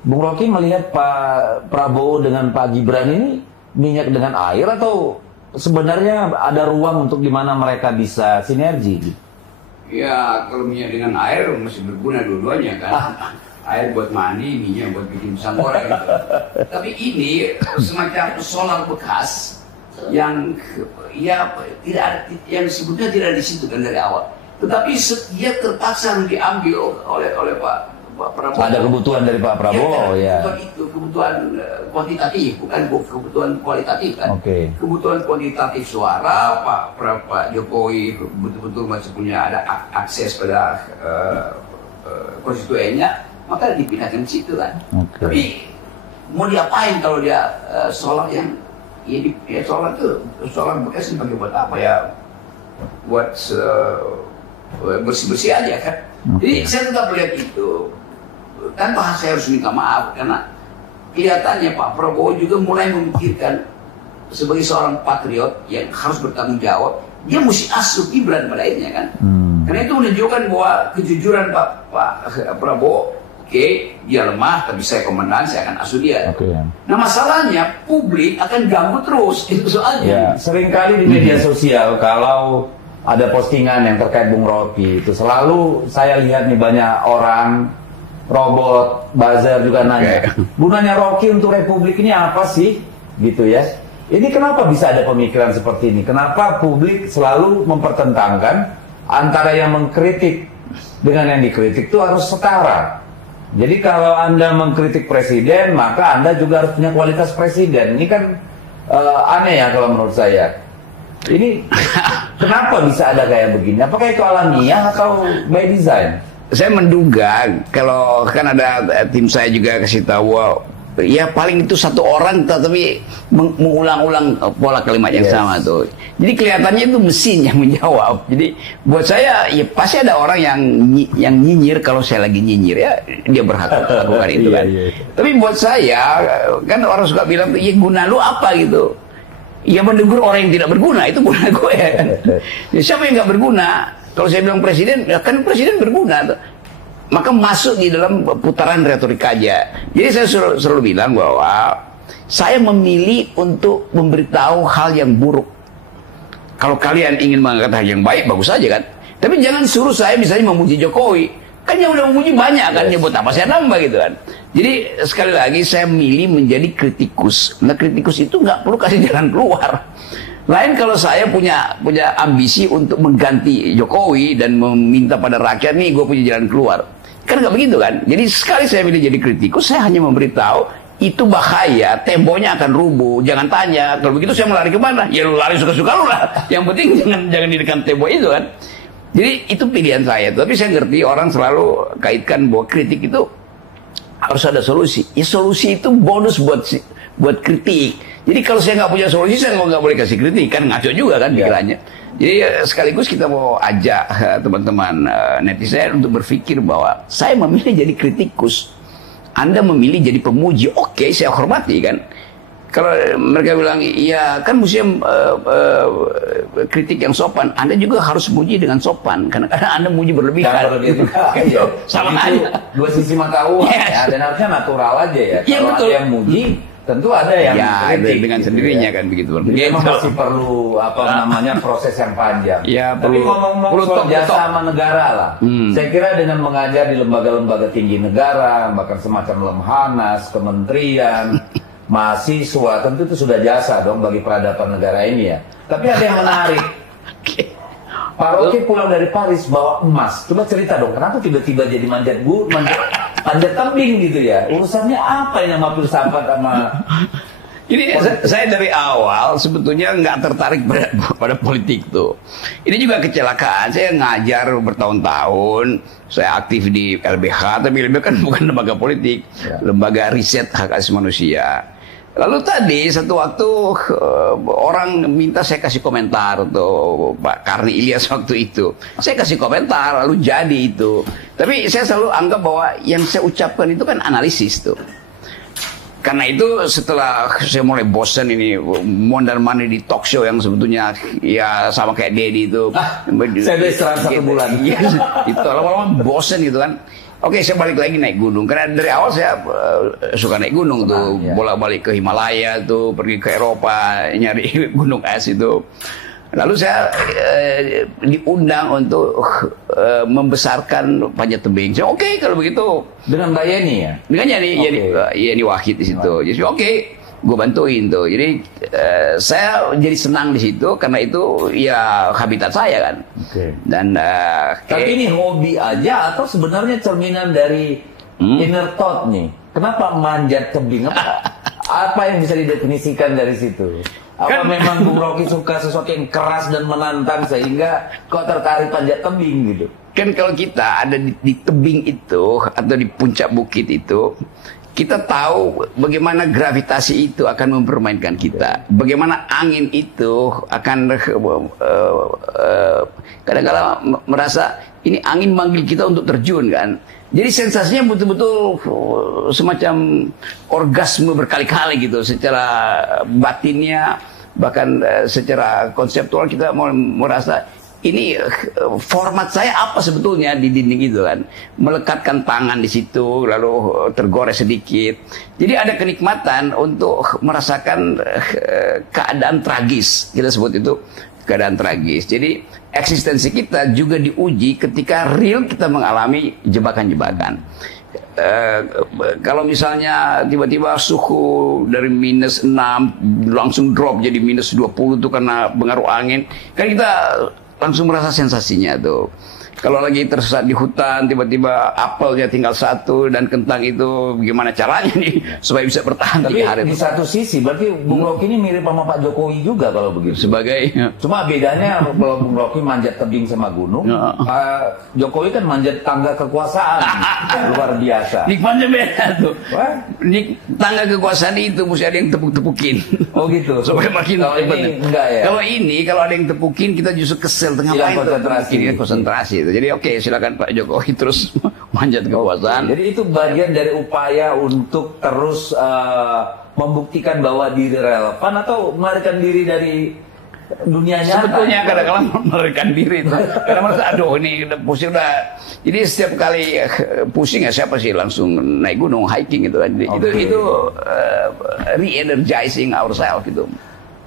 Bung Rocky melihat Pak Prabowo dengan Pak Gibran ini minyak dengan air, atau sebenarnya ada ruang untuk dimana mereka bisa sinergi? Ya kalau minyak dengan air masih berguna dua-duanya kan. air buat mandi, minyak buat bikin pisang goreng gitu. Tapi ini semacam solar bekas yang ya tidak ada, yang sebetulnya tidak di situ kan dari awal. Tetapi dia terpaksa diambil oleh Pak Prabowo. Ada kebutuhan dari Pak Prabowo, ya. Kebutuhan itu kebutuhan kuantitatif, bukan kebutuhan kualitatif kan. Okay. Kebutuhan kuantitatif suara Pak Jokowi betul-betul masih punya ada akses pada konstituennya, maka dipindahkan ke situ kan. Okay. Tapi mau diapain kalau dia solar yang ya solar itu solar bekas dipakai buat apa ya? Buat bersih-bersih aja kan. Jadi saya tetap lihat itu. Tanpa saya harus minta maaf karena kelihatannya Pak Prabowo juga mulai memikirkan sebagai seorang patriot yang harus bertanggung jawab, dia mesti asuh Gibran pada akhirnya kan. Karena itu menunjukkan bahwa kejujuran Pak Prabowo, oke, dia lemah tapi saya komandan, saya akan asuh dia. Nah masalahnya publik akan ganggu terus, itu soalnya. Ya, seringkali di media sosial kalau ada postingan yang terkait Bung Rocky itu selalu saya lihat nih banyak orang robot, buzzer juga nanya, gunanya Rocky untuk Republik ini apa sih? Gitu ya. Ini kenapa bisa ada pemikiran seperti ini? Kenapa publik selalu mempertentangkan antara yang mengkritik dengan yang dikritik itu harus setara? Jadi kalau Anda mengkritik presiden, maka Anda juga harus punya kualitas presiden. Ini kan aneh ya kalau menurut saya. Ini kenapa bisa ada kayak begini? Apakah itu alamiah atau by design? Saya menduga kalau kan ada tim saya juga kasih tahu, ya paling itu satu orang tapi mengulang-ulang pola kalimat yang sama tuh. Jadi kelihatannya itu mesin yang menjawab. Jadi buat saya ya pasti ada orang yang nyinyir kalau saya lagi nyinyir, ya dia berhak melakukan itu kan. Tapi buat saya kan orang suka bilang, ya guna lu apa gitu. Ya menegur orang yang tidak berguna, itu guna gue kan. Ya, siapa yang nggak berguna? Kalau saya bilang presiden, ya kan presiden berguna tuh. Maka masuk di dalam putaran retorika aja. Jadi saya selalu bilang bahwa saya memilih untuk memberitahu hal yang buruk. Kalau kalian ingin mengangkat hal yang baik, bagus saja kan. Tapi jangan suruh saya misalnya memuji Jokowi. Kan yang udah memuji banyak kan, buat apa saya nambah gitu kan. Jadi sekali lagi saya milih menjadi kritikus. Nah kritikus itu nggak perlu kasih jalan keluar. Lain kalau saya punya ambisi untuk mengganti Jokowi dan meminta pada rakyat, nih gue punya jalan keluar. Kan nggak begitu kan. Jadi sekali saya milih jadi kritikus, saya hanya memberitahu itu bahaya, temboknya akan rubuh. Jangan tanya, kalau begitu saya mau lari kemana? Ya lu lari suka-suka lu lah. Yang penting jangan di dekat tembok itu kan. Jadi itu pilihan saya. Tapi saya ngerti orang selalu kaitkan bahwa kritik itu harus ada solusi. Ya solusi itu bonus buat kritik. Jadi kalau saya nggak punya solusi, saya nggak boleh kasih kritik, kan ngaco juga kan pikirannya. Jadi sekaligus kita mau ajak teman-teman netizen untuk berpikir bahwa saya memilih jadi kritikus, Anda memilih jadi pemuji. Oke, saya hormati kan. Kalau mereka bilang, iya kan museum kritik yang sopan, Anda juga harus muji dengan sopan, karena Anda muji berlebihan. Iya. Sama aja. Dua sisi mata uang ya, dan harusnya natural aja ya. Iya, kalau betul. ada yang muji, tentu ada yang kritik dengan gitu sendirinya ya. kan begitu. Jadi memang masih perlu namanya proses yang panjang. Ya, tapi ngomong-ngomong soal jasa sama negara lah. Saya kira dengan mengajar di lembaga-lembaga tinggi negara, bahkan semacam Lemhanas, kementerian, mahasiswa, tentu itu sudah jasa dong bagi peradaban negara ini ya. Tapi ada yang menarik. Pak Rocky pulang dari Paris bawa emas. Coba cerita dong, kenapa tiba-tiba jadi manjat kambing gitu ya? Urusannya apa yang sama filsafat sama... Ini saya dari awal sebetulnya nggak tertarik pada politik tuh. Ini juga kecelakaan. Saya ngajar bertahun-tahun. Saya aktif di LBH, tapi LBH kan bukan lembaga politik, lembaga riset hak asasi manusia. Lalu tadi satu waktu orang minta saya kasih komentar tuh Pak Karni Ilyas waktu itu. Saya kasih komentar lalu jadi itu. Tapi saya selalu anggap bahwa yang saya ucapkan itu kan analisis tuh. Karena itu setelah saya mulai bosan ini mondar-mandir di talk show yang sebetulnya ya sama kayak Dedi itu. Saya udah istirahat 1 bulan. Ya, itu lama-lama bosan gitu kan. Oke, saya balik lagi naik gunung. Karena dari awal saya suka naik gunung tuh, bolak-balik ke Himalaya tuh, pergi ke Eropa nyari gunung es itu. Lalu saya diundang untuk membesarkan panjat tebing. Saya oke, kalau begitu. Dengan Mbak Yeni ya? Dengan Yeni Wahid di situ. Jadi oke, gue bantuin tuh. Jadi saya jadi senang di situ karena itu ya habitat saya kan. Dan tapi ini hobi aja atau sebenarnya cerminan dari inner thought nih? Kenapa manjat tebing? Apa yang bisa didefinisikan dari situ? Apa memang Bung Rocky suka sesuatu yang keras dan menantang sehingga kok tertarik panjat tebing gitu? Kan kalau kita ada di tebing itu atau di puncak bukit itu, kita tahu bagaimana gravitasi itu akan mempermainkan kita. Bagaimana angin itu akan kadang-kadang merasa ini angin manggil kita untuk terjun kan. Jadi sensasinya betul-betul semacam orgasme berkali-kali gitu. Secara batinnya, bahkan secara konseptual kita mau merasa ini format saya apa sebetulnya di dinding itu kan. Melekatkan tangan di situ, lalu tergores sedikit. Jadi ada kenikmatan untuk merasakan keadaan tragis. Kita sebut itu keadaan tragis. Jadi eksistensi kita juga diuji ketika real kita mengalami jebakan-jebakan. Kalau misalnya tiba-tiba suhu dari -6 langsung drop jadi -20 itu karena pengaruh angin, kan kita langsung merasa sensasinya tuh. Kalau lagi tersesat di hutan, tiba-tiba apelnya tinggal 1 dan kentang itu gimana caranya nih supaya bisa bertahan 3 hari. Tapi di satu sisi berarti Bung Rocky ini mirip sama Pak Jokowi juga kalau begitu. Sebagai cuma bedanya kalau Bung Rocky manjat tebing sama gunung, Pak Jokowi kan manjat tangga kekuasaan. Luar biasa. Nikmatnya beda tuh. Tangga kekuasaan itu mesti ada yang tepuk-tepukin. Oh gitu. Supaya makin kalau ini enggak ya. Kalau ada yang tepukin kita justru kesel tengah konsentrasi. Jadi oke, silakan Pak Jokowi terus manjat kekuasaan. Jadi itu bagian dari upaya untuk terus membuktikan bahwa diri relevan atau melarikan diri dari dunia nyata. Sebetulnya kadang-kadang melarikan diri itu. Karena merasa aduh ini udah pusing udah. Jadi setiap kali pusing ya siapa sih langsung naik gunung hiking gitu kan. Itu re-energizing ourselves gitu.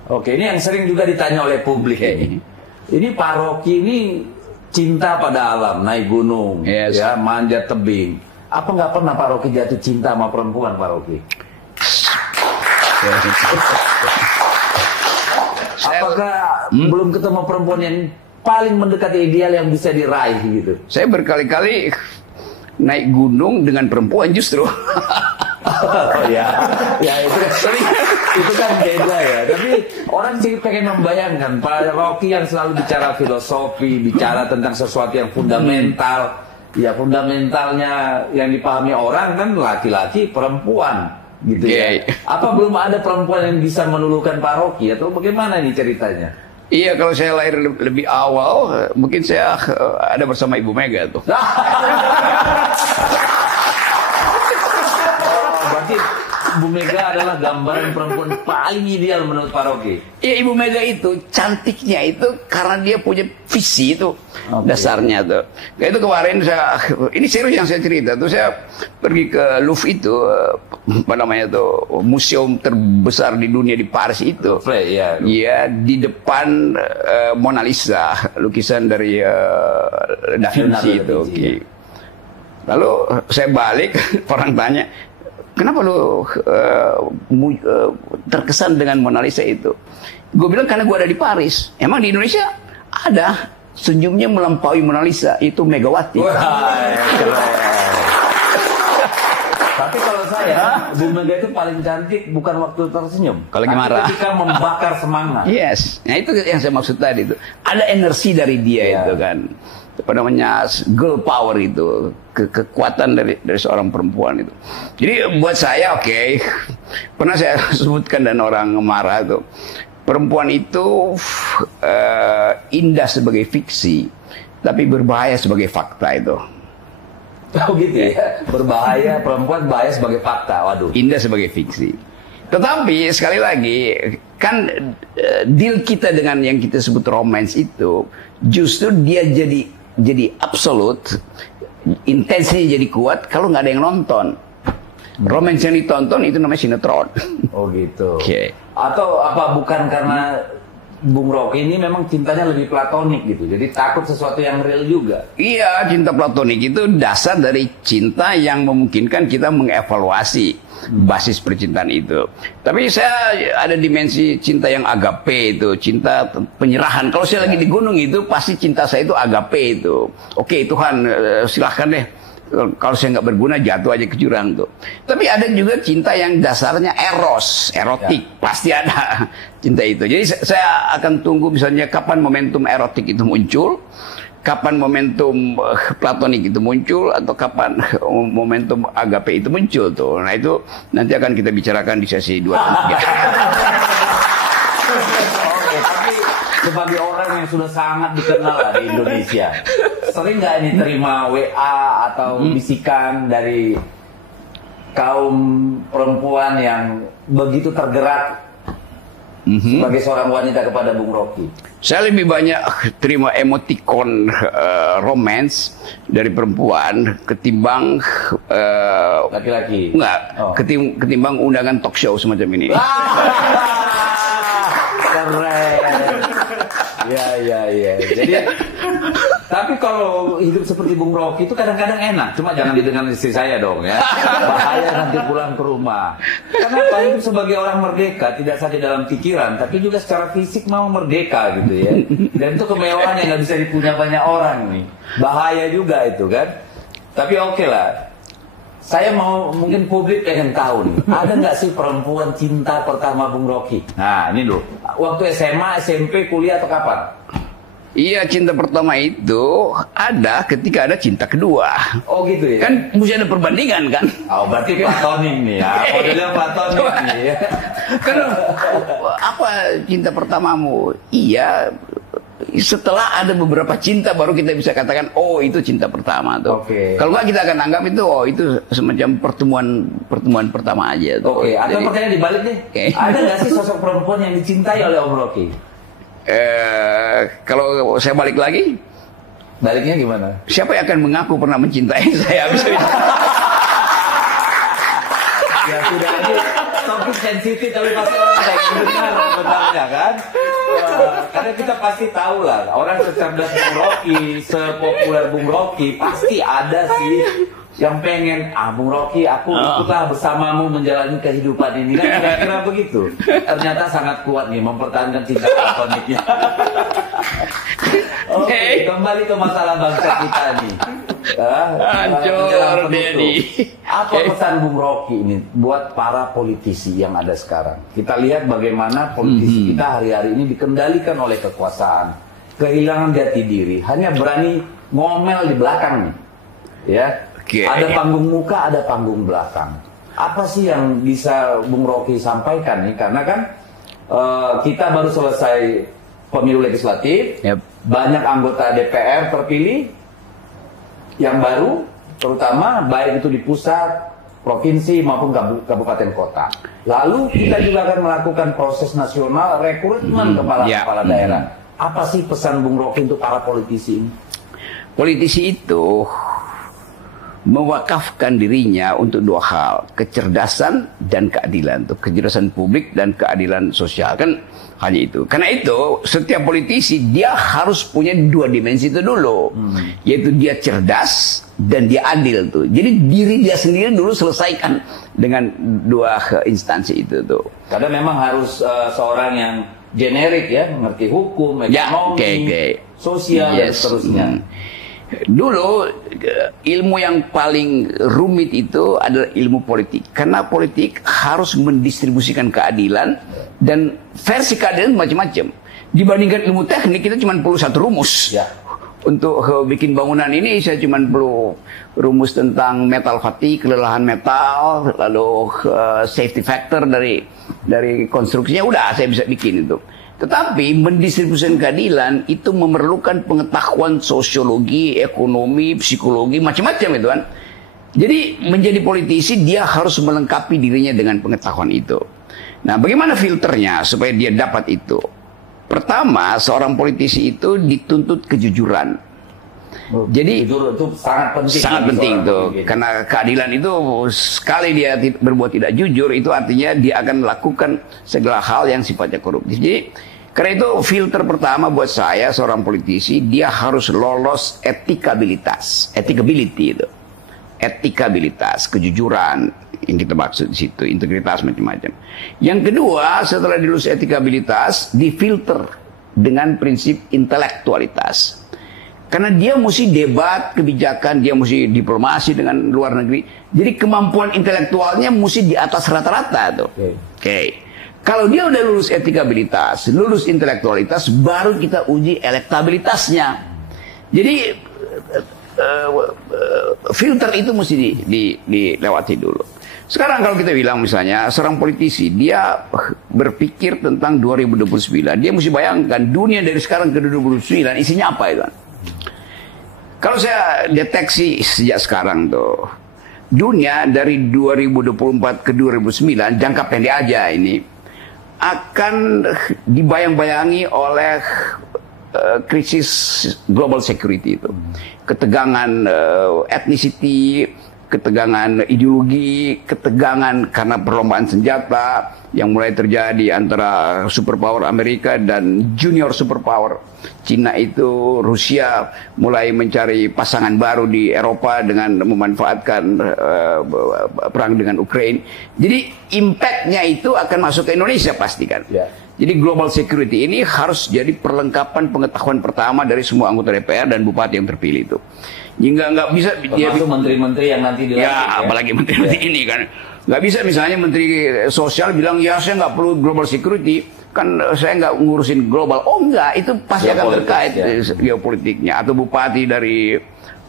Oke, ini yang sering juga ditanya oleh publik ini. Ini Pak Rocky ini cinta pada alam, naik gunung, ya manjat tebing. Apa nggak pernah Pak Rocky jatuh cinta sama perempuan, Pak Rocky? Apakah belum ketemu perempuan yang paling mendekati ideal yang bisa diraih gitu? Saya berkali-kali naik gunung dengan perempuan justru. Oh ya itu sering, itu kan beda ya. Tapi orang sih pengen membayangkan Pak Rocky yang selalu bicara filosofi, bicara tentang sesuatu yang fundamental. Ya fundamentalnya yang dipahami orang kan laki-laki, perempuan gitu ya. Apa belum ada perempuan yang bisa meluluhkan Pak Rocky atau bagaimana ini ceritanya? Iya, kalau saya lahir lebih awal, mungkin saya ada bersama Ibu Mega tuh. Berarti Ibu Mega adalah gambaran perempuan paling ideal menurut Pak Rocky. Iya, Ibu Mega itu cantiknya itu karena dia punya visi itu dasarnya tuh. Kayak itu kemarin ini serius yang saya cerita tuh, saya pergi ke Louvre itu, apa namanya tuh, museum terbesar di dunia di Paris itu. Iya, di depan Mona Lisa, lukisan dari Da Vinci itu. Lalu saya balik, orang tanya, kenapa lu terkesan dengan Mona Lisa itu? Gue bilang karena gue ada di Paris. Emang di Indonesia ada senyumnya melampaui Mona Lisa, itu Megawati. Tapi kalau saya, Bu Mega itu paling cantik bukan waktu tersenyum, kalau lagi marah, ketika membakar semangat. Yes, nah itu yang saya maksud tadi itu. Ada energi dari dia itu kan. Apa namanya, girl power itu, kekuatan dari seorang perempuan itu. Jadi buat saya pernah saya sebutkan dan orang marah itu, perempuan itu indah sebagai fiksi, tapi berbahaya sebagai fakta itu. Oh gitu ya, berbahaya, perempuan bahaya sebagai fakta. Waduh. Indah sebagai fiksi. Tetapi sekali lagi kan deal kita dengan yang kita sebut romance itu justru dia jadi absolut, intensinya jadi kuat kalau nggak ada yang nonton. Romance yang ditonton itu namanya sinetron. Oh gitu. Atau apa bukan karena Bung Rocky ini memang cintanya lebih platonik gitu. Jadi takut sesuatu yang real juga. Iya, cinta platonik itu dasar dari cinta yang memungkinkan kita mengevaluasi basis percintaan itu. Tapi saya ada dimensi cinta yang agape itu, cinta penyerahan. Kalau saya lagi di gunung itu pasti cinta saya itu agape itu. Oke Tuhan, silahkan deh. Kalau saya nggak berguna jatuh aja ke jurang tuh. Tapi ada juga cinta yang dasarnya erotik, pasti ada cinta itu. Jadi saya akan tunggu misalnya kapan momentum erotik itu muncul, kapan momentum platonik itu muncul, atau kapan momentum agape itu muncul tuh. Nah itu nanti akan kita bicarakan di sesi 2 dan 3. Oke, tapi sebagai orang yang sudah sangat dikenal lah di Indonesia, sering nggak ini terima WA atau bisikan dari kaum perempuan yang begitu tergerak sebagai seorang wanita kepada Bung Rocky? Saya lebih banyak terima emoticon romance dari perempuan ketimbang laki-laki. Enggak, ketimbang undangan talk show semacam ini. Keren. Ya. Jadi, tapi kalau hidup seperti Bung Rocky itu kadang-kadang enak. Cuma jangan didengar istri saya dong ya. Bahaya nanti pulang ke rumah. Kenapa? Hidup sebagai orang merdeka tidak saja dalam pikiran, tapi juga secara fisik mau merdeka gitu ya. Dan itu kemewahan yang nggak bisa dipunya banyak orang nih. Bahaya juga itu kan. Tapi oke lah. Saya mau, mungkin publik pengen tahu nih, ada nggak sih perempuan cinta pertama Bung Rocky? Nah ini loh, waktu SMA, SMP, kuliah atau kapan? Iya, cinta pertama itu ada ketika ada cinta kedua. Oh gitu ya? Kan mesti ada perbandingan kan? Oh berarti platonik nih ya, modelnya platonik nih ya. Kan apa cinta pertamamu? Iya, setelah ada beberapa cinta baru kita bisa katakan oh itu cinta pertama tuh. Oke. Kalau nggak kita akan anggap itu oh itu semacam pertemuan pertama aja tuh. Oke. Atau pertanyaan dibalik nih. Ada nggak sih sosok perempuan yang dicintai oleh Om Rocky? Kalau saya balik lagi, baliknya gimana? Siapa yang akan mengaku pernah mencintai saya? Bisa. Ya sudah ini topik sensitif tapi pasti orang pengen dengar sebenarnya kan. Karena kita pasti tahu lah orang secerdas Bung Rocky, sepopuler Bung Rocky pasti ada sih yang pengen Bung Rocky aku ikutlah bersamamu menjalani kehidupan ini kan kira-kira begitu. Ternyata sangat kuat nih mempertahankan cinta platoniknya. Oke, kembali ke masalah bangsa kita nih. Hancur Dedi. Apa pesan Bung Rocky ini buat para politisi yang ada sekarang? Kita lihat bagaimana politisi kita hari-hari ini dikendalikan oleh kekuasaan, kehilangan jati diri, hanya berani ngomel di belakang nih. Ya, ada panggung muka, ada panggung belakang. Apa sih yang bisa Bung Rocky sampaikan nih? Karena kan kita baru selesai pemilu legislatif, banyak anggota DPR terpilih yang baru, terutama baik itu di pusat, provinsi maupun kabupaten kota. Lalu kita juga akan melakukan proses nasional rekrutmen kepala daerah. Apa sih pesan Bung Rocky untuk para politisi ini? Politisi itu mewakafkan dirinya untuk dua hal, kecerdasan dan keadilan, tuh kecerdasan publik dan keadilan sosial, kan hanya itu. Karena itu setiap politisi dia harus punya dua dimensi itu dulu, yaitu dia cerdas dan dia adil tuh. Jadi diri dia sendiri dulu selesaikan dengan dua instansi itu tuh. Karena memang harus seorang yang generik ya, mengerti hukum, ekonomi, sosial dan seterusnya. Dulu ilmu yang paling rumit itu adalah ilmu politik, karena politik harus mendistribusikan keadilan dan versi keadilan macam-macam. Dibandingkan ilmu teknik kita cuma perlu satu rumus. Untuk bikin bangunan ini saya cuma perlu rumus tentang metal fatigue, kelelahan metal, lalu safety factor dari konstruksinya, udah saya bisa bikin itu. Tetapi mendistribusikan keadilan itu memerlukan pengetahuan sosiologi, ekonomi, psikologi, macam-macam itu kan. Jadi menjadi politisi dia harus melengkapi dirinya dengan pengetahuan itu. Nah, bagaimana filternya supaya dia dapat itu? Pertama, seorang politisi itu dituntut kejujuran. Jadi itu sangat penting tuh, karena keadilan itu sekali dia berbuat tidak jujur itu artinya dia akan melakukan segala hal yang sifatnya koruptif. Jadi Karena itu filter pertama buat saya seorang politisi, dia harus lolos etikabilitas, etikability itu, etikabilitas, kejujuran yang kita maksud di situ, integritas macam-macam. Yang kedua, setelah dilulus etikabilitas, difilter dengan prinsip intelektualitas. Karena dia mesti debat kebijakan, dia mesti diplomasi dengan luar negeri. Jadi kemampuan intelektualnya mesti di atas rata-rata tuh. Oke. Kalau dia udah lulus etikabilitas, lulus intelektualitas, baru kita uji elektabilitasnya. Jadi filter itu mesti dilewati dulu. Sekarang kalau kita bilang misalnya seorang politisi, dia berpikir tentang 2029, dia mesti bayangkan dunia dari sekarang ke 2029 isinya apa itu kan. Kalau saya deteksi sejak sekarang tuh, dunia dari 2024 ke 2009, jangka pendek aja ini, akan dibayang-bayangi oleh krisis global security itu. Ketegangan ethnicity, ketegangan ideologi, ketegangan karena perlombaan senjata yang mulai terjadi antara superpower Amerika dan junior superpower. Cina itu, Rusia mulai mencari pasangan baru di Eropa dengan memanfaatkan perang dengan Ukraina. Jadi impactnya itu akan masuk ke Indonesia pasti kan. Ya. Jadi global security ini harus jadi perlengkapan pengetahuan pertama dari semua anggota DPR dan bupati yang terpilih itu. Nggak bisa dia menteri-menteri yang nanti dilantik, ya, apalagi menteri-menteri ini kan. Nggak bisa misalnya menteri sosial bilang ya saya nggak perlu global security, kan saya nggak ngurusin global. Oh enggak, itu pasti akan terkait geopolitiknya. Atau bupati dari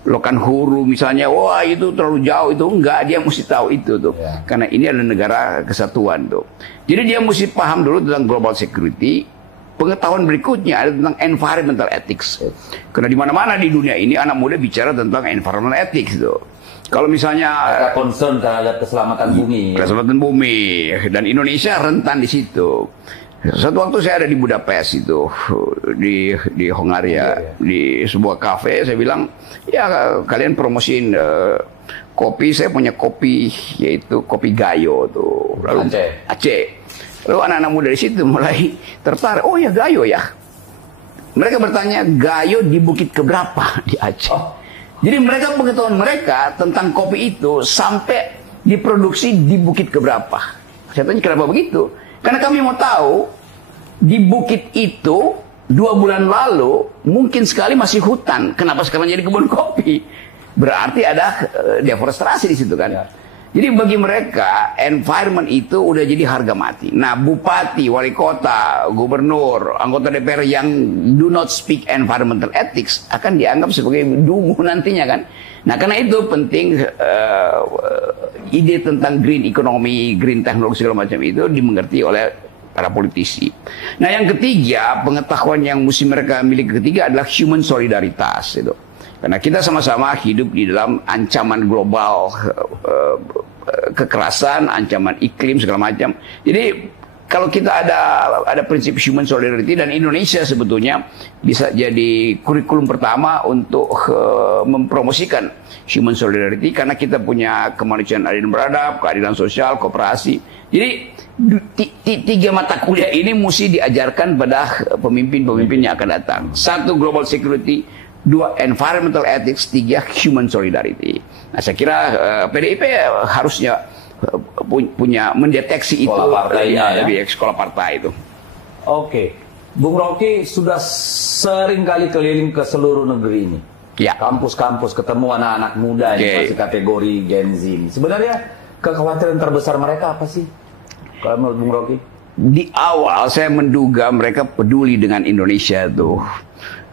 Lokanhuru misalnya, wah itu terlalu jauh, itu enggak, dia mesti tahu itu tuh. Karena ini adalah negara kesatuan tuh. Jadi dia mesti paham dulu tentang global security. Pengetahuan berikutnya ada tentang environmental ethics. Karena di mana-mana di dunia ini anak muda bicara tentang environmental ethics tuh. Kalau misalnya concern terhadap keselamatan bumi, keselamatan bumi, dan Indonesia rentan di situ. Satu waktu saya ada di Budapest itu, di Hongaria, di sebuah kafe, saya bilang, ya kalian promosiin kopi, saya punya kopi, yaitu kopi Gayo tuh, lalu Aceh. Lalu anak-anak muda di situ mulai tertarik, oh ya Gayo ya. Mereka bertanya, Gayo di bukit keberapa di Aceh? Jadi mereka pengetahuan mereka tentang kopi itu sampai diproduksi di bukit keberapa. Saya tanya kenapa begitu? Karena kami mau tahu di bukit itu 2 bulan lalu mungkin sekali masih hutan. Kenapa sekarang jadi kebun kopi? Berarti ada deforestasi di situ kan. Ya. Jadi bagi mereka environment itu udah jadi harga mati. Nah bupati, wali kota, gubernur, anggota DPR yang do not speak environmental ethics akan dianggap sebagai dungu nantinya kan. Nah karena itu penting ide tentang green economy, green technology segala macam itu dimengerti oleh para politisi. Nah yang ketiga, pengetahuan yang mesti mereka miliki ketiga adalah human solidaritas itu. Karena kita sama-sama hidup di dalam ancaman global, kekerasan, ancaman iklim segala macam. Jadi kalau kita ada prinsip human solidarity, dan Indonesia sebetulnya bisa jadi kurikulum pertama untuk mempromosikan human solidarity karena kita punya kemanusiaan adil beradab, keadilan sosial, kooperasi. Jadi 3 mata kuliah ini mesti diajarkan pada pemimpin-pemimpin yang akan datang. 1 global security, 2 environmental ethics, 3 human solidarity. Nah saya kira PDIP harusnya punya mendeteksi sekolah itu partainya, ya. Sekolah partai itu. Oke, Bung Rocky sudah sering kali keliling ke seluruh negeri ini. Ya. Kampus-kampus ketemu anak-anak muda yang masih kategori Gen Z. Sebenarnya kekhawatiran terbesar mereka apa sih? Kalau menurut Bung Rocky? Di awal saya menduga mereka peduli dengan Indonesia tuh.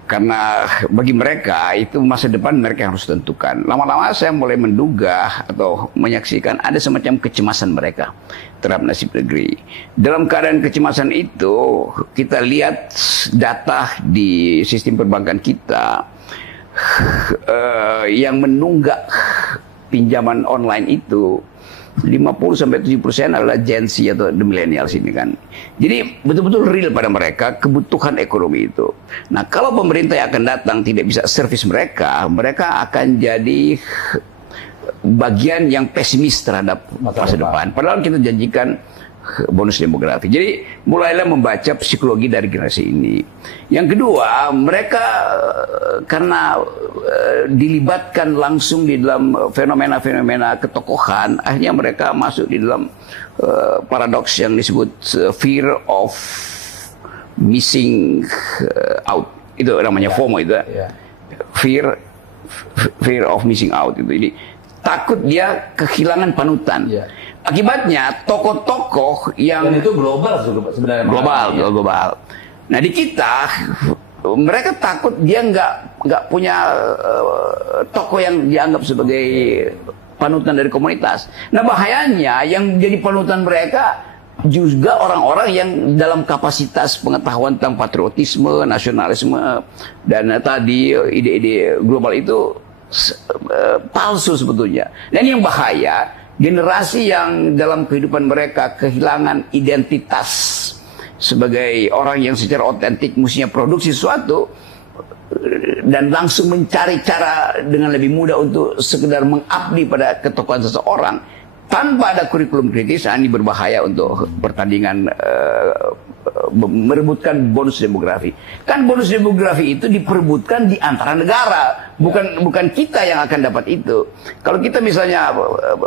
Karena bagi mereka itu masa depan mereka yang harus tentukan. Lama-lama saya mulai menduga atau menyaksikan ada semacam kecemasan mereka terhadap nasib negeri. Dalam keadaan kecemasan itu kita lihat data di sistem perbankan kita yang menunggak pinjaman online itu 50-70% adalah Gen Z atau the millennials ini kan. Jadi betul-betul real pada mereka kebutuhan ekonomi itu. Nah kalau pemerintah yang akan datang tidak bisa servis mereka, mereka akan jadi bagian yang pesimis terhadap masa depan. Padahal kita janjikan bonus demografi. Jadi mulailah membaca psikologi dari generasi ini. Yang kedua, mereka karena dilibatkan langsung di dalam fenomena-fenomena ketokohan, akhirnya mereka masuk di dalam paradoks yang disebut fear of missing out. Itu namanya FOMO itu. Fear of missing out itu. Jadi takut dia kehilangan panutan. Akibatnya tokoh-tokoh yang dan itu global sebenarnya. Global. Nah di kita mereka takut dia nggak punya tokoh yang dianggap sebagai panutan dari komunitas. Nah bahayanya yang jadi panutan mereka juga orang-orang yang dalam kapasitas pengetahuan tentang patriotisme, nasionalisme, dan tadi ide-ide global itu palsu sebetulnya. Dan yang bahaya, generasi yang dalam kehidupan mereka kehilangan identitas sebagai orang yang secara otentik mestinya produksi sesuatu dan langsung mencari cara dengan lebih mudah untuk sekedar mengabdi pada ketokohan seseorang tanpa ada kurikulum kritis, ini berbahaya untuk pertandingan merebutkan bonus demografi. Kan bonus demografi itu diperebutkan di antara negara, bukan kita yang akan dapat itu. Kalau kita misalnya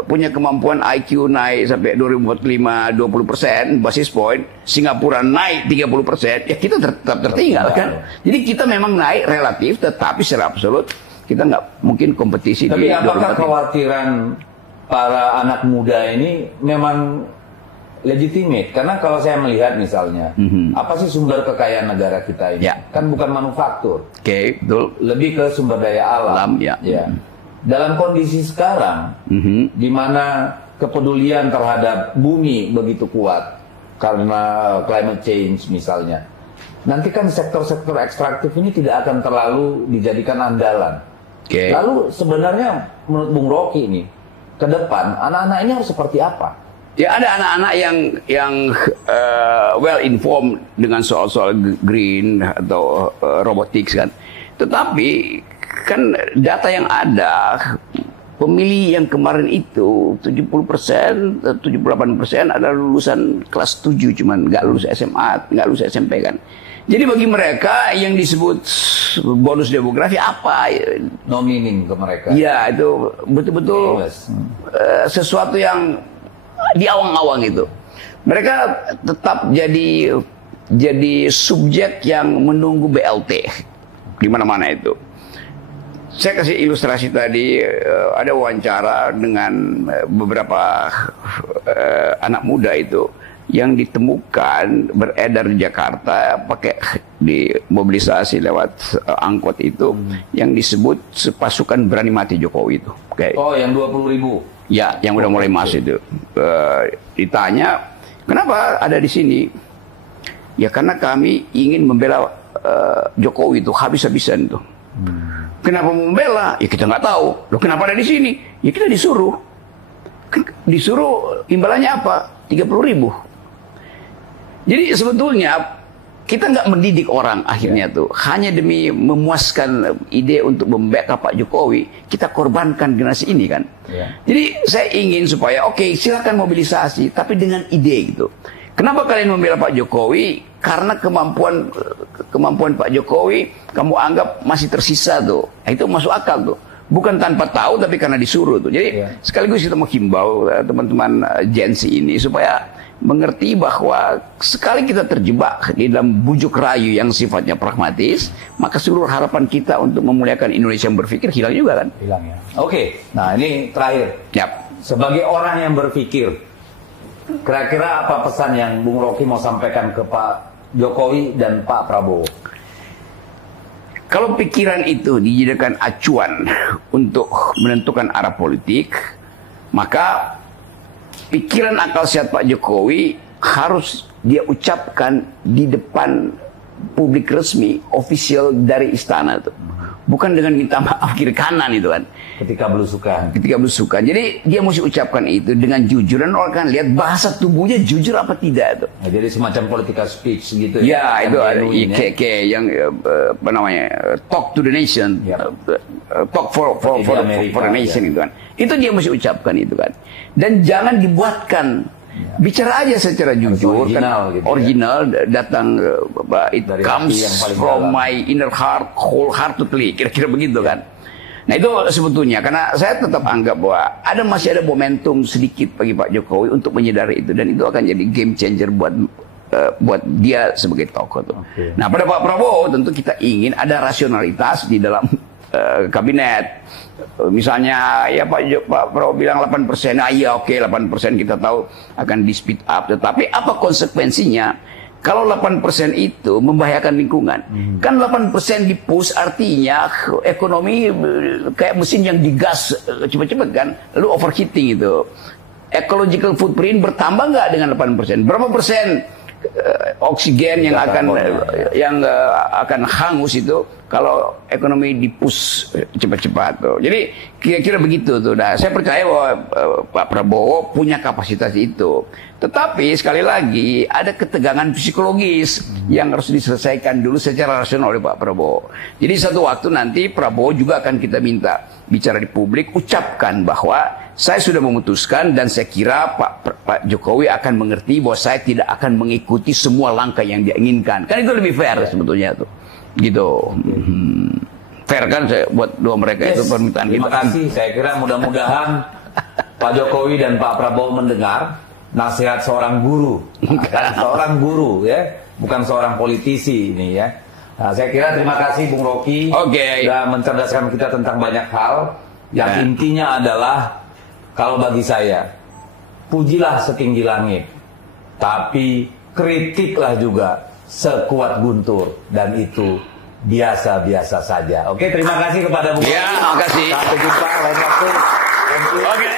punya kemampuan IQ naik sampai 2045 20% basis point, Singapura naik 30%, ya kita tetap tertinggal kan. Jadi kita memang naik relatif, tetapi secara absolut kita nggak mungkin kompetisi. Tapi apakah kekhawatiran para anak muda ini memang legitimate? Karena kalau saya melihat misalnya, apa sih sumber kekayaan negara kita ini? Kan bukan manufaktur. Betul. Lebih ke sumber daya alam. Dalam kondisi sekarang, di mana kepedulian terhadap bumi begitu kuat karena climate change misalnya, nanti kan sektor-sektor ekstraktif ini tidak akan terlalu dijadikan andalan. Lalu sebenarnya menurut Bung Rocky ini, ke depan anak-anak ini harus seperti apa? Ya ada anak-anak yang well informed dengan soal-soal green atau robotics kan. Tetapi kan data yang ada, pemilih yang kemarin itu 70%, 78% adalah lulusan kelas 7, cuman nggak lulus SMA, nggak lulus SMP kan. Jadi bagi mereka yang disebut bonus demografi apa? No meaning ke mereka. Ya itu betul-betul sesuatu yang di awang-awang itu. Mereka tetap jadi subjek yang menunggu BLT di mana-mana itu. Saya kasih ilustrasi tadi, ada wawancara dengan beberapa anak muda itu yang ditemukan beredar di Jakarta pakai dimobilisasi lewat angkot itu yang disebut pasukan berani mati Jokowi itu. Oh, yang 20.000. Ya, yang udah mulai masuk itu. Ditanya, kenapa ada di sini? Ya karena kami ingin membela Jokowi itu habis-habisan itu. Kenapa membela? Ya kita nggak tahu. Loh kenapa ada di sini? Ya kita disuruh. Disuruh imbalannya apa? 30.000. Jadi sebetulnya kita nggak mendidik orang akhirnya tuh hanya demi memuaskan ide untuk membackup Pak Jokowi, kita korbankan generasi ini kan. Jadi saya ingin supaya silakan mobilisasi tapi dengan ide gitu. Kenapa kalian membela Pak Jokowi? Karena kemampuan Pak Jokowi kamu anggap masih tersisa tuh. Nah, itu masuk akal tuh. Bukan tanpa tahu tapi karena disuruh tuh. Jadi sekaligus kita menghimbau teman-teman Gen Z ini supaya mengerti bahwa sekali kita terjebak di dalam bujuk rayu yang sifatnya pragmatis, maka seluruh harapan kita untuk memuliakan Indonesia yang berpikir hilang juga kan? Hilang ya. Nah ini terakhir. Sebagai orang yang berpikir, kira-kira apa pesan yang Bung Rocky mau sampaikan ke Pak Jokowi dan Pak Prabowo? Kalau pikiran itu dijadikan acuan untuk menentukan arah politik, maka pikiran akal sehat Pak Jokowi harus dia ucapkan di depan publik resmi, official dari istana itu. Bukan dengan minta maaf kiri kanan itu kan. Ketika belusukan. Jadi dia mesti ucapkan itu dengan jujur dan orang kan lihat bahasa tubuhnya jujur apa tidak itu. Nah, jadi semacam political speech gitu ya. Ya itu ada kayak yang apa namanya talk to the nation, talk for the nation itu kan. Itu dia mesti ucapkan itu kan. Dan jangan dibuatkan bicara aja secara jujur, original, kan, gitu original datang, it dari comes hati yang paling from dalam. my inner heart, wholeheartedly, kira-kira begitu kan. Nah itu sebetulnya karena saya tetap anggap bahwa masih ada momentum sedikit bagi Pak Jokowi untuk menyadari itu, dan itu akan jadi game changer buat dia sebagai tokoh tuh. Okay. Nah pada Pak Prabowo tentu kita ingin ada rasionalitas di dalam kabinet. Misalnya ya Pak Prabowo bilang 8%, nah iya oke 8% kita tahu akan di speed up, tetapi apa konsekuensinya? Kalau 8% itu membahayakan lingkungan, kan 8% di-push artinya ekonomi kayak mesin yang digas cepat-cepat kan, lalu overheating itu. Ecological footprint bertambah nggak dengan 8%? Berapa persen oksigen yang akan hangus itu kalau ekonomi di-push cepat-cepat tuh. Jadi kira-kira begitu tuh. Nah, saya percaya bahwa Pak Prabowo punya kapasitas itu. Tetapi sekali lagi ada ketegangan psikologis yang harus diselesaikan dulu secara rasional oleh Pak Prabowo. Jadi satu waktu nanti Prabowo juga akan kita minta bicara di publik, ucapkan bahwa saya sudah memutuskan dan saya kira Pak Jokowi akan mengerti bahwa saya tidak akan mengikuti semua langkah yang dia inginkan. Kan itu lebih fair sebetulnya tuh. Gitu. Fair kan saya buat dua mereka itu permintaan kita. Terima kasih. Saya kira mudah-mudahan Pak Jokowi dan Pak Prabowo mendengar nasihat seorang guru. Seorang guru ya, bukan seorang politisi ini ya. Nah, saya kira terima kasih Bung Rocky sudah mencerdaskan kita tentang banyak hal. Yang intinya adalah kalau bagi saya, pujilah setinggi langit, tapi kritiklah juga sekuat guntur, dan itu biasa-biasa saja. Oke, terima kasih kepada Bung Rocky. Ya, terima kasih. Sampai jumpa lain waktu. Oke.